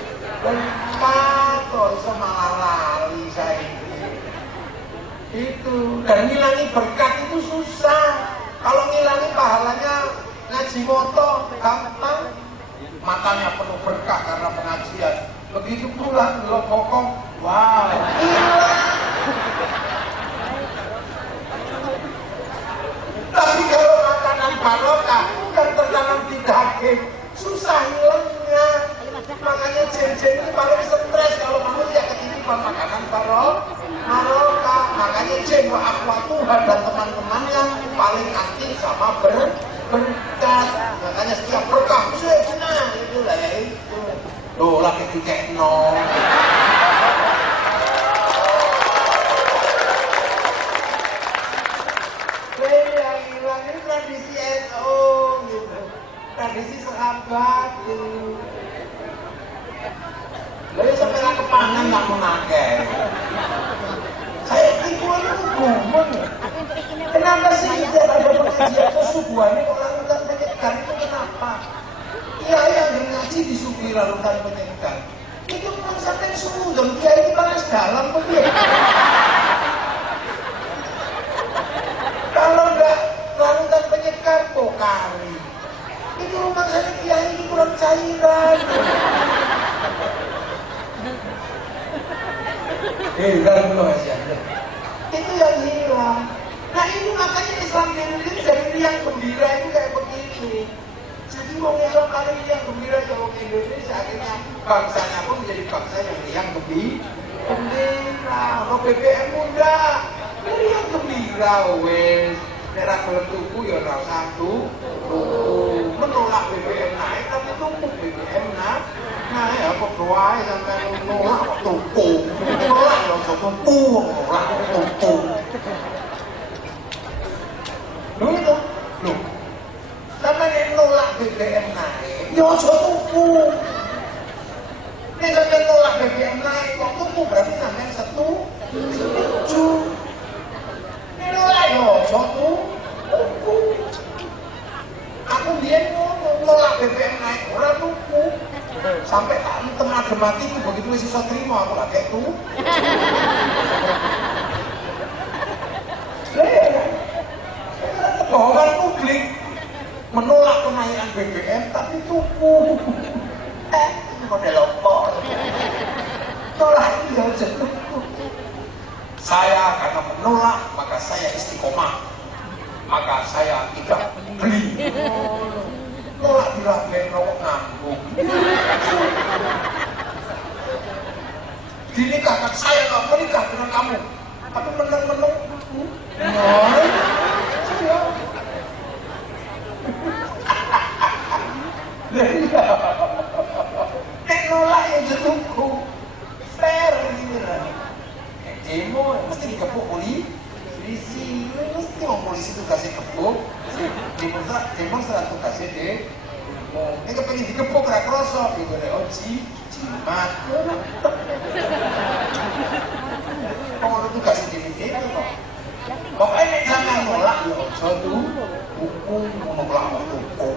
kok iso malah lali saya itu. Dan ngilangi berkat itu susah. Kalau ngilangi pahala Jiwoto gampang, matanya penuh berkah karena pengajian. Begitu pulang lo kokong, wow, hilang. Tapi kalau makanan barokah yang tertanam di daging, susah hilangnya. Makanya jen-jen ini paling stres kalau manusia ketitipan makanan barokah. Makanya jen wa akhwatuha dan teman-teman yang paling aktif sama berkat. Makanya setiap berkah nah itulah ya itu. Loh lagi dikekno. Yang hilang ini tradisi NU gitu. Tradisi sahabat gitu. Lalu sampai lah kepangan nggak menake. Saya ikuan gumun. Kenapa sih tidak ada pengajian kesubuhannya kok lakukan penyegar itu kenapa? Iya yang ngaji disuguhi lakukan penyegar. Itu memang sampai suhu dan dia ini panas dalam begitu. Kalau enggak lakukan penyegar pokari. Itu rumah saya kiai ini kurang cairan. Hilang loh aja. Itu yang hilang. Nah ini makanya Islam ini jadi riang gembira itu kayak begini. Jadi mau Islam paling riang gembira kalau ke Indonesia akhirnya bangsanya pun menjadi bangsa yang riang gembira. Mau BBM muda, riang gembira wes. Daerah gelap tuku ya ora satu. Menolak BBM naik tapi tumpuk BBM naik. Nah, apa doae sampai nolak kok tumpuk. Nolak ya kok tumpuk, nolak kok tumpuk. Lho itu, lho. Sampai nolak BBM naik, ya aja tumpuk. Nek sampai nolak BBM naik kok tumpuk berarti sampai setuju. Nek nolak ya aja tumpuk. Aku biyen nolak BBM naik ora tumpuk. Sampai tengah mati begitu wis iso trimo aku lak kek tu. Kebohongan publik menolak kenaikan BBM tapi tuku. Model opor. Tolak dia aja tuku. Saya karena menolak maka saya istiqomah. Maka saya tidak beli. Nolak dirabek rawak ngambung. Dinikahkan saya nggak menikah dengan kamu, tapi menang-menang. Nolak yang jenuhku, fair gitu lah. Demo mesti dikepuk polisi, mesti mau polisi tugasnya kepuk. Demonstran tugasnya deh. Ini kepengen dikepuk rak rosok gitu deh. Oji, jimat. Kalau tugasnya gini-gini kok. Pokoknya jangan nolak ya ojo tuh. Hukum menolak hukum.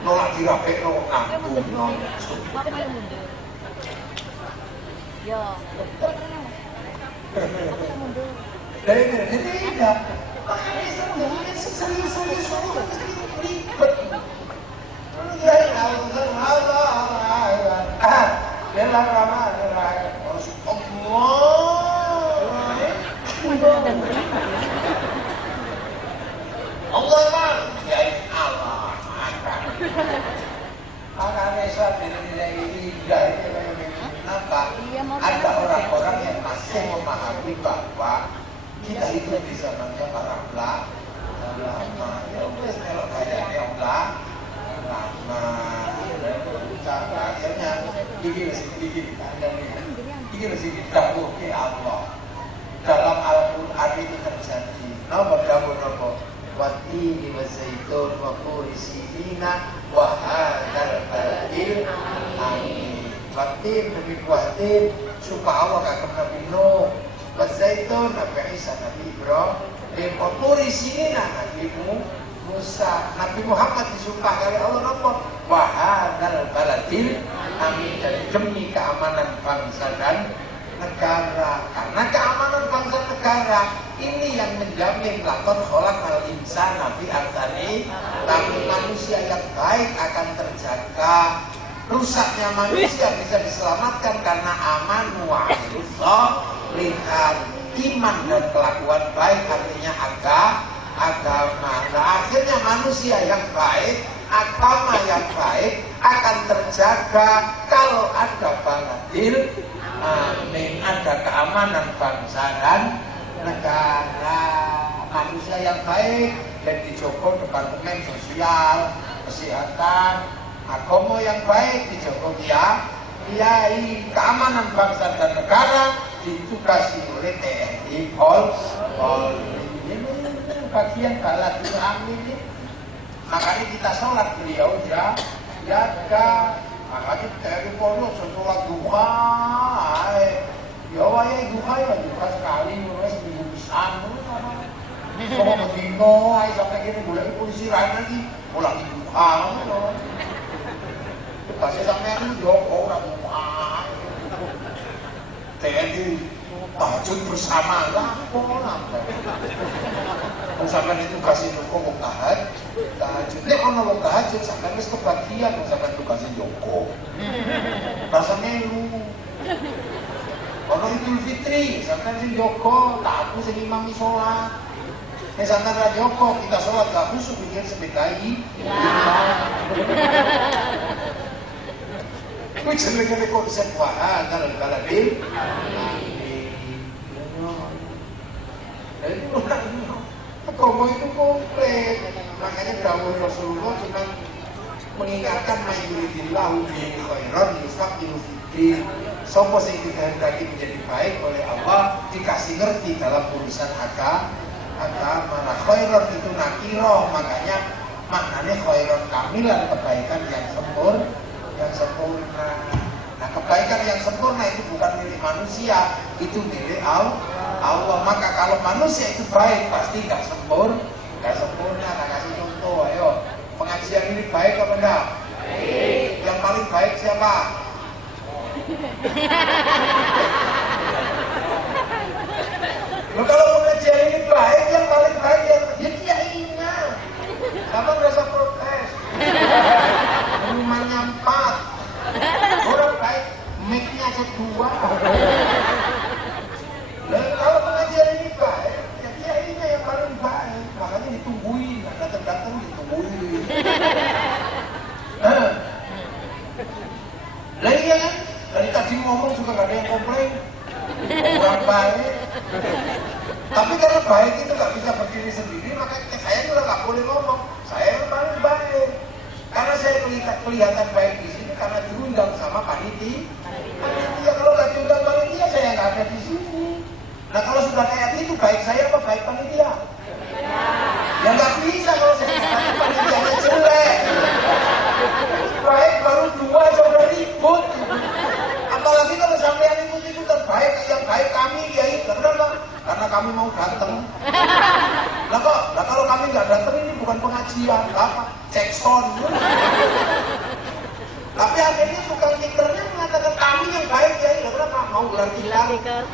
Nolak dirapek nolak ngambung. Ya. Jadi tidak. Makanya sebenarnya serius-serius ribet. Allah ya Allah makanya saat ini kenapa ada orang-orang yang masih memahami bahwa kita itu di zamannya para ulama. Ya wes kalau kayaknya ulama akhirnya ini masih didahului oleh Allah. Dalam Al-Quran itu terjadi nomor watini wa zaitun wa turi sinina wa hadzal baladil amin. Watin demi watin suka Allah kagem Nabi Nuh, wa zaitun Nabi Isa Nabi Ibrahim, wa turi sinina Nabi Musa, Nabi Muhammad disumpah kali Allah napa? Wa hadzal baladil amin. Dan demi keamanan bangsa dan negara. Karena keamanan bangsa negara ini yang menjamin lakon khalaqal insana fi ahsani, tapi manusia yang baik akan terjaga. Rusaknya manusia bisa diselamatkan karena aman wa amilus sholihat. Iman dan kelakuan baik artinya agama. Nah, akhirnya manusia yang baik, agama yang baik akan terjaga kalau ada baladil. Amin. Ada keamanan bangsa dan negara. Manusia yang baik dan dijogo departemen sosial, kesehatan, agama yang baik dijogo kiai, keamanan bangsa dan negara ditugasi oleh TNI, Polri. Ini bagian baladil amin ini. Makanya kita sholat beliau jaga. Makanya dari Polri sholat duha. Ya wae duha ya duha sekali, mulai seminggu pisan. Kalau bedino, ayo sampai gini boleh polisi lain lagi, mulai duha. Pasti sampai ini Joko orang duha. TNI tahajud bersama lah, kok nambah. Sampai itu kasih Joko mau tahajud. Nek ono wong tahajud sampai wis kebagian sampai tugas Joko. Rasane lu. Ono Idul Fitri sampai sing Joko, tak aku sing imam salat. Nek sampean ra Joko kita salat gak khusyuk pikir sebekai. Kuwi jenenge konsep wae dalam baladil. Jadi agama itu komplit. Makanya dawuh Rasulullah cuma mengingatkan mayuridillahu bihi khairan yufaqihu fiddin. Sapa sing dikehendaki menjadi baik oleh Allah dikasih ngerti dalam urusan agama. Nah, khairan itu nakiro, makanya maknanya khairan kamilan, kebaikan yang sempurna. Nah, kebaikan yang sempurna itu bukan milik manusia, itu milik Allah. Maka kalau manusia itu baik pasti gak sempurna. Nah, kasih contoh, ayo. Pengajian ini baik apa enggak? Baik. Yang paling baik siapa? Loh, kalau pengajian ini baik, yang paling baik ya kiainya. Kamu merasa protes. Minumannya 4. Orang baik, mic-nya aja 2. Dan kalau pengajian ini baik, ya kiainya yang paling baik. Makanya ditungguin, datang-datang ditungguin. Lah iya kan? Dari tadi ngomong juga gak ada yang komplain. Orang baik. Tapi karena baik itu gak bisa berdiri sendiri, maka saya juga gak boleh ngomong. Saya yang paling baik. Karena saya kelihatan baik di sini karena diundang sama panitia. Kalau gak diundang panitia, saya gak ada di sini. Nah, kalau sudah kayak itu baik saya apa baik panitia? Ya nggak bisa kalau saya katakan panitianya jelek. Baik baru 2 sudah ribut. Apalagi kalau sampean itu terbaik, yang baik kami kiai. Kenapa? Karena kami mau datang. Lah kalau kami nggak datang ini bukan pengajian, apa? Cek sound. Tapi akhirnya tukang tikernya mengatakan kami yang baik kiai. Kenapa? Mau gelar tikar.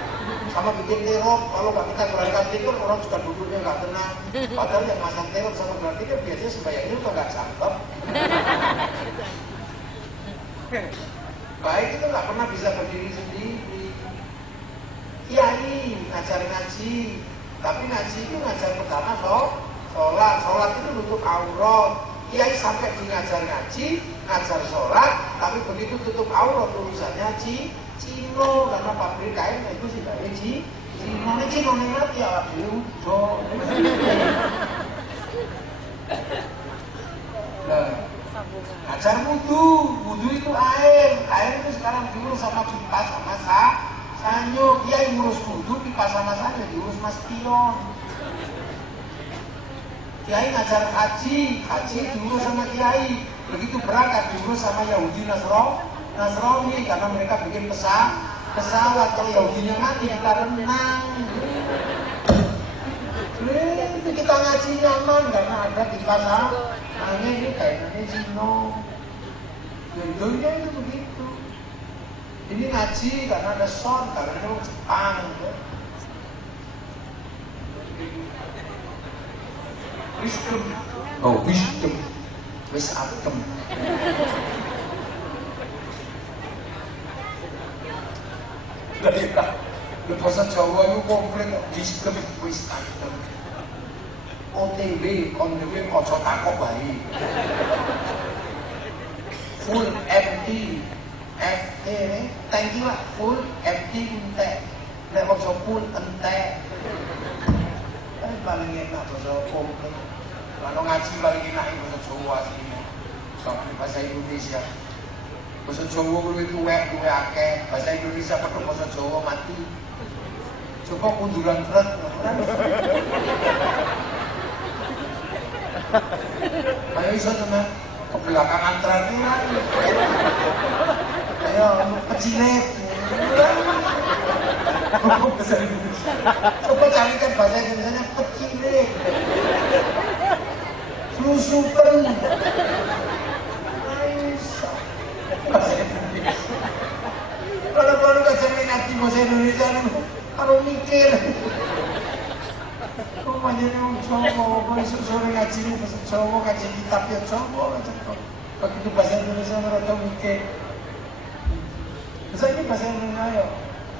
Sama bikin teror, kalau nggak kita gelarkan tiker, orang juga duduknya nggak tenang. Padahal yang masang teror sama gelar tiker biasanya sembahyangnya juga nggak cakep. Baik itu nggak pernah bisa berdiri sendiri. Kiai ngajar ngaji, tapi ngaji itu ngajar pertama sholat itu tutup aurat. Kiai sampai di ngajar ngaji, ngajar sholat, tapi begitu tutup aurat urusannya Cino, karena pabrik kain itu sih dari Cino ini mati ya dulu. Nah, ajar wudhu itu air itu sekarang diurus sama pipa sama sanyo. Kiai ngurus wudhu, pipa sama sanyo diurus Mas Pion. Kiai ngajar haji diurus sama kiai. Begitu berangkat diurus sama Yahudi Nasrani karena mereka bikin pesawat. Kalau Yahudinya mati kita renang. Itu kita ngaji nyaman karena ada pipa hanya ini kaitannya Cino. Contohnya itu begitu. Ini ngaji karena ada sound, karena itu Jepang. wisdom. Oh, wisdom. Wis adem. Lah bahasa Jawa itu komplit wisdom wis adem. OTW on the way kocok takok bayi. Full empty. FT ini thank you lah. Full empty entek. Nek kocok full entek. Paling enak bahasa komplit. Kalau ngaji paling enak itu bahasa Jawa aslinya. Sama bahasa Indonesia. Bahasa Jawa itu duwe akeh. Bahasa Indonesia penuh bahasa Jawa mati. Coba kunduran berat. Ayo iso teman ke belakangan terakhir. Ayo kecilet. Coba carikan bahasa Indonesia kecilet. Susupen. Bahasa Indonesia. Kalau baru kasih minat di bahasa Indonesia, harus mikir. Rumahnya orang Jawa, besok sore ngaji ini bahasa Jawa, ngaji kitab ya Jawa. Begitu bahasa Indonesia mereka mikir. Bahasa ini bahasa Indonesia ya.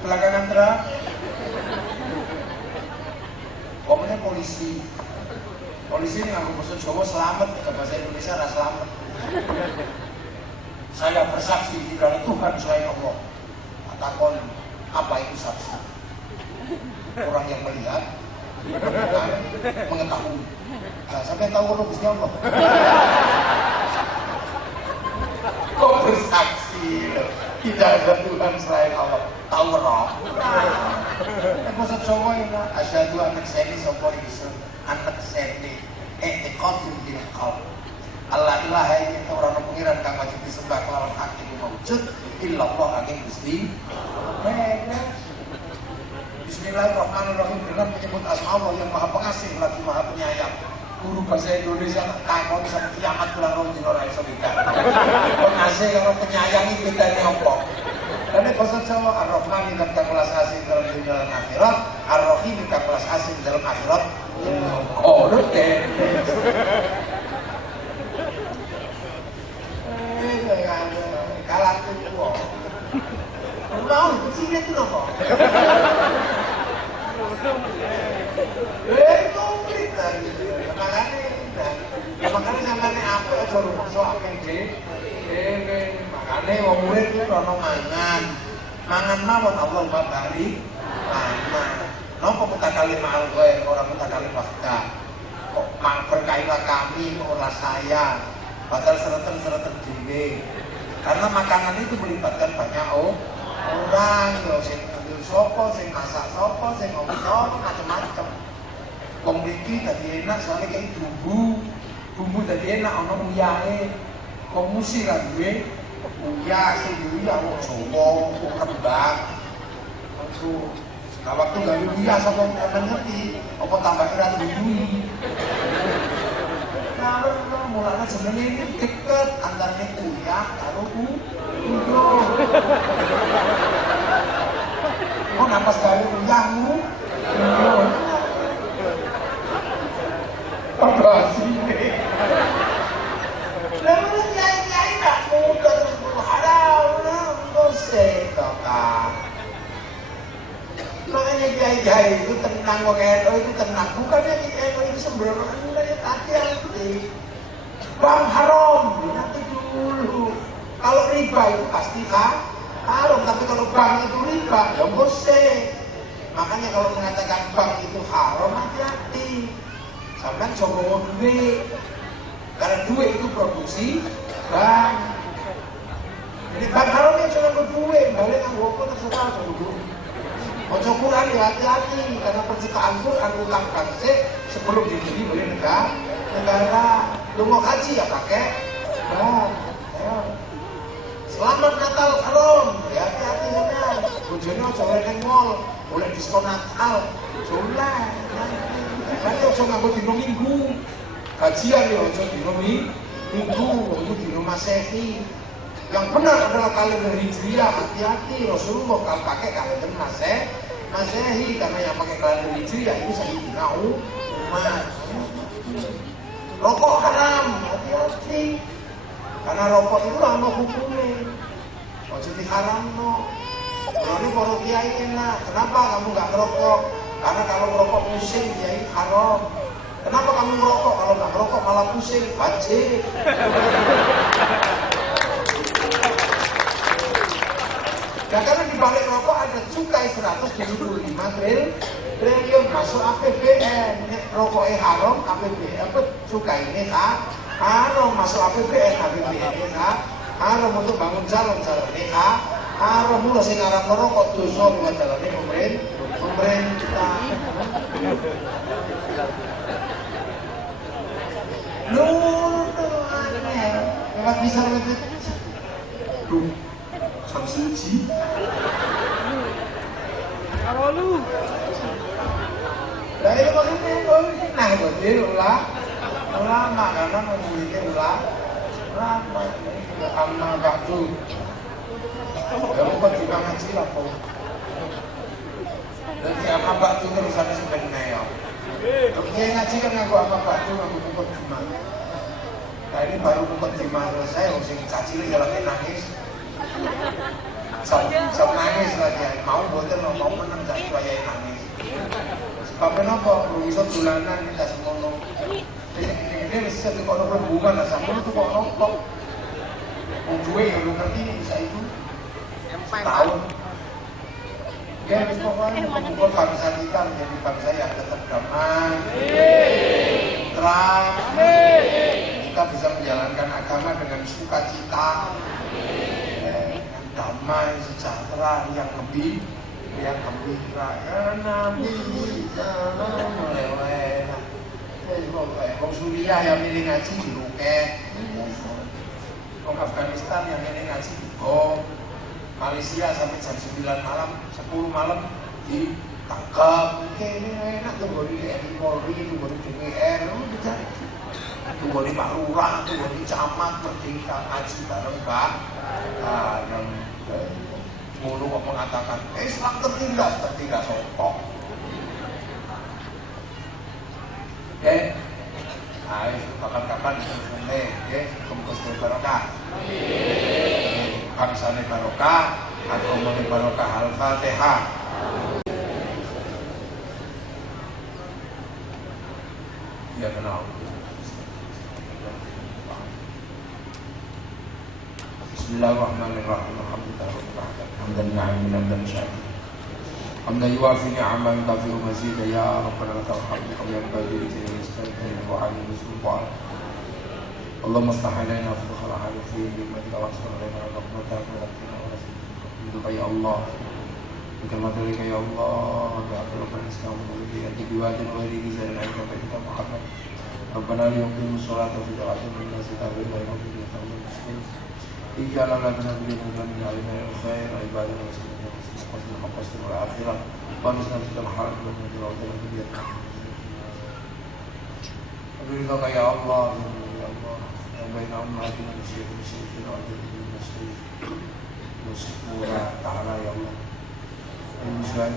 Belakangan terakhir. Pokoknya polisi. Polisi ini nganggo bahasa Jawa selamat, ke bahasa Indonesia ora selamat. Saya bersaksi tidak ada Tuhan selain Allah. Katakan apa itu saksi? Orang yang melihat, mengetahui. Nah, sampai tahu kalau Gusti Allah. Kok bersaksi? Tidak ada Tuhan selain Allah. Tahu roh. Bahasa Jawa ini asyhadu an la ilaha illallah anak seni i'tiqadun bil qalb. Allah ilaha ini orang pengiran kang wajib disembah kelawan hak iku maujud illallah angin Gusti. Bismillahirrahmanirrahim dengan menyebut asma Allah yang maha pengasih lagi maha penyayang. Guru bahasa Indonesia takon sampai kiamat pulang rong dino ra iso beda. Pengasih karo penyayang iki bedane apa? Karena bahasa Jawa Ar-Rahman yang kang welas asih dalam dunia dan akhirat, Ar-Rahim kang welas asih dalam akhirat. Oh, deh. Kalah tuh. Mau kucingnya tuh apa? Komplit lagi. Makanya sampai apa aja rumusnya apa yang makanya wong murid itu ono mangan mawon Allah mabari mangan. Nopo kita kali mahal gue orang kita kali fakta. Kok berkailah kami ora saya. Padahal sereten dhewe. Karena makanan itu melibatkan banyak orang, sing ngambil sopo, sing masak sopo, sing ngomong sopo, macam-macam. Wong iki dadi enak soalnya kayak bumbu dadi enak ana uyahe. Wong musi ra duwe uyah sing duwe wong Jawa, wong Kembang. Maksud nah waktu gak uyah sapa ngerti, apa tambah kira duwe. Nah, mulanya sebenarnya ini deket antaranya uyah karo uyo. Oh, napas karo uyahmu? Uyo. Apa sih? Lalu kiai-kiai tak mudah tersebut halal, ngosek kakak. Makanya kiai-kiai itu tenang, wong NU itu tenang. Bukannya NU itu sembrono, hati-hati. Bang haram, nanti dulu. Kalau riba itu pasti haram, tapi kalau bank itu riba, ya ngosek. Makanya kalau mengatakan bank itu haram, hati-hati. Sampai coba duit. Karena duit itu produksi bank. Jadi bank haramnya cuma duit, balik kan walaupun terserah dulu. Baca Quran ya hati-hati karena penciptaan Quran utang bangsa sebelum dibeli oleh negara. Lu mau haji ya pakai bank. Selamat Natal haram, ya hati-hati sana. Bojone aja neng mall, boleh diskon Natal. Jolah. Nanti aja nganggo dino Minggu. Gajian ya aja dino Minggu, itu dino Masehi. Yang benar adalah kalender Hijriah, hati-hati. Rasulullah kalau pakai kalender Masehi, karena yang pakai kalender Hijriah itu Sayyidina Umar. Rokok haram, hati-hati. Karena rokok itu ana hukumnya. Ojo diharamno. Ini para kiai enak. Kenapa kamu nggak ngerokok? Karena kalau ngerokok pusing, kiai haram. Kenapa kamu ngerokok? Kalau nggak ngerokok malah pusing, wajib. Nah, karena di balik rokok ada cukai 175 triliun masuk APBN. Rokoknya haram, APBN cukai ini haram masuk APBN, APBN haram untuk bangun jalan-jalan ini haram mula sing aran rokok dosa buat jalane pemerintah. Lu aneh, nggak bisa lebih. Duh, samsuci. Kalau lu, dari maksudnya nah berarti ulama karena memiliki ulama amma ba'du. Ya bukan juga ngaji lah kok. Jadi amma ba'du terusan sebenarnya. Oke ngaji kan ngaku amma ba'du ngaku bukan cuma. Nah ini baru bukan cuma selesai, sing caci jalan nangis. Sok nangis lagi, mau boten mau menang gak supaya nangis. Sebabnya apa? Belum bisa dolanan kita semono. Ini bisa dikono perhubungan lah, sama itu kok nongkrong. Gue ya lu ngerti bisa itu tahun. Ya pokoknya membuat bangsa kita menjadi bangsa yang tetap damai, terang. Kita bisa menjalankan agama dengan sukacita. Damai, sejahtera, yang gembira, Nabi jangan melewat. Wong Suriah yang milih ngaji di Ruket, wong Afghanistan yang milih ngaji di Bom, Malaysia sampai jam 9 malam, 10 malam ditangkap. Ini enak tuh di TNI Polri, tuh di DPR, dicari. Tuh di Pak Lurah, tuh di camat, merdeka ngaji bareng Pak. Dan mulu kok mengatakan Islam tertindas sokok. Oke, ayo kapan-kapan disini, oke, kumpul barokah. Bangsane barokah, agamane barokah. Al-Fatihah. Ya kenal. Bismillahirrahmanirrahim. Alhamdulillah. Hamdan na'im hamdan syakir. Hamdan yuwafi ni'aman kafiru mazid ya Rabbana lakal hamdu kama yanbaghi li jalali wa 'azimi sultan. Allahumma aslih lana fi khalaqina fi ni'matika wa aslih lana rahmatan wa rabbina wa rasulika ya Allah. Kama dalika ya Allah wa ta'ala islamu wa bi biwadin wa li rizal al-'ilmi wa bi Muhammad. Rabbana liyuqimu sholata fi da'atin min nasita wa ila yawmi al-qiyamah. Ij'al lana min al-jannati al-khair wa ibadana wa sallallahu المقاصد والآخرة وارزقنا في الحرم والمدينة والجنة برضاك يا الله يا الله بين أمهاتنا المشرك المشركين وأجلنا المشرك وشكورا تعالى يا الله المسلم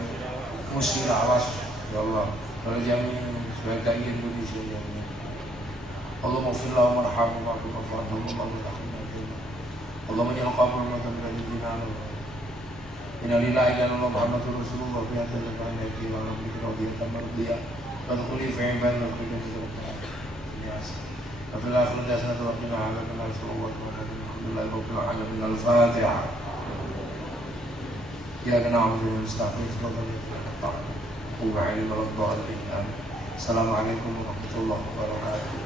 مسلم عواص يا الله ولجميع سباقين Indonesia ya Allah Allahumma ighfir lahum warhamhum wa'fu anhum Allahumma ja'al qabrahum wa Innalillahi wa inna ilaihi Muhammadur Rasulullah fi hadzal zaman yati wa lam yakun mardiya fadkhuli fi ibadati rabbika ya fil akhirati hasanatan wa qina adzaban nar sallallahu alaihi wa sallam al-Fatiha ya na'budu wa nasta'inu Assalamualaikum warahmatullahi wabarakatuh.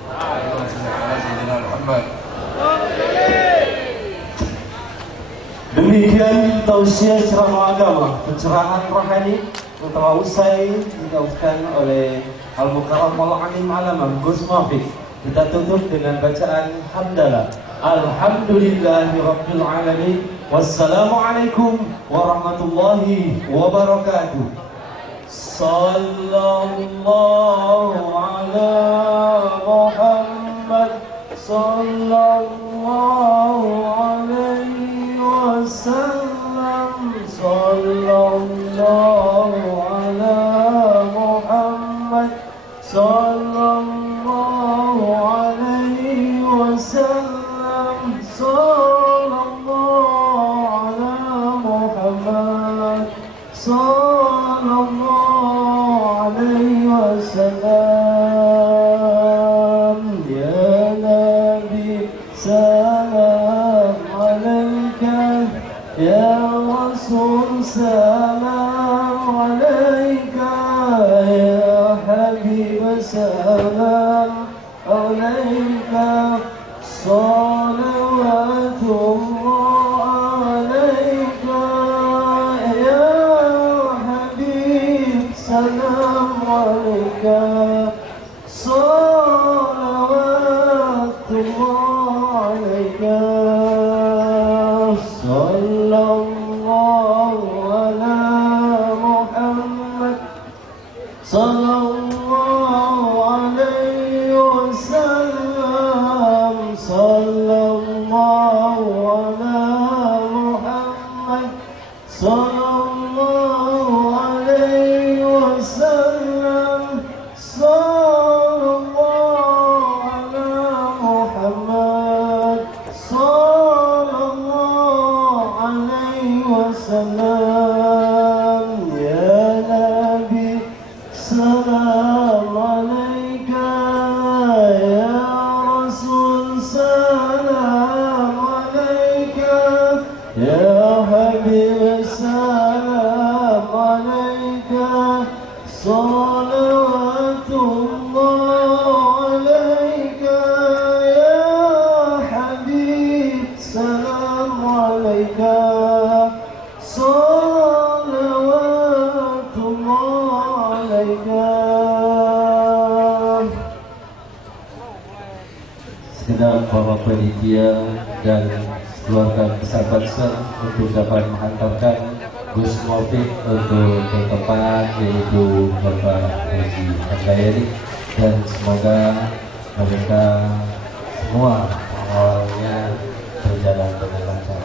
Demikian tausiah ceramah agama, pencerahan rohani yang telah usai dilakukan oleh Al-Mukarram Al-Alim Alamah Gus Muhafiz. Kita tutup dengan bacaan hamdalah. Alhamdulillahirabbil alamin. Wassalamualaikum warahmatullahi wabarakatuh. Sallallahu ala Muhammad sallallahu alaihi wasallam sallallahu ala Muhammad sallallahu alaihi والسلام عليك صلوات الله عليك يا حبيب سلام عليك صلوات الله عليك صلى الله على محمد صلى الله عليه وسلم صلى الله على محمد صلى الله عليه وسلم صلى الله على محمد صلى الله عليه وسلم يا نبي سلام عليك يا رسول سلام عليك يا حبيب سلام عليك صلوات الله عليك يا حبيب سلام عليك صلوات الله عليك. Segenap para panitia dan keluarga besar bangsa untuk dapat menghantarkan Gus Mofik untuk ke tempat yaitu Bapak Haji Handayani, dan semoga mereka semua awalnya berjalan dengan lancar.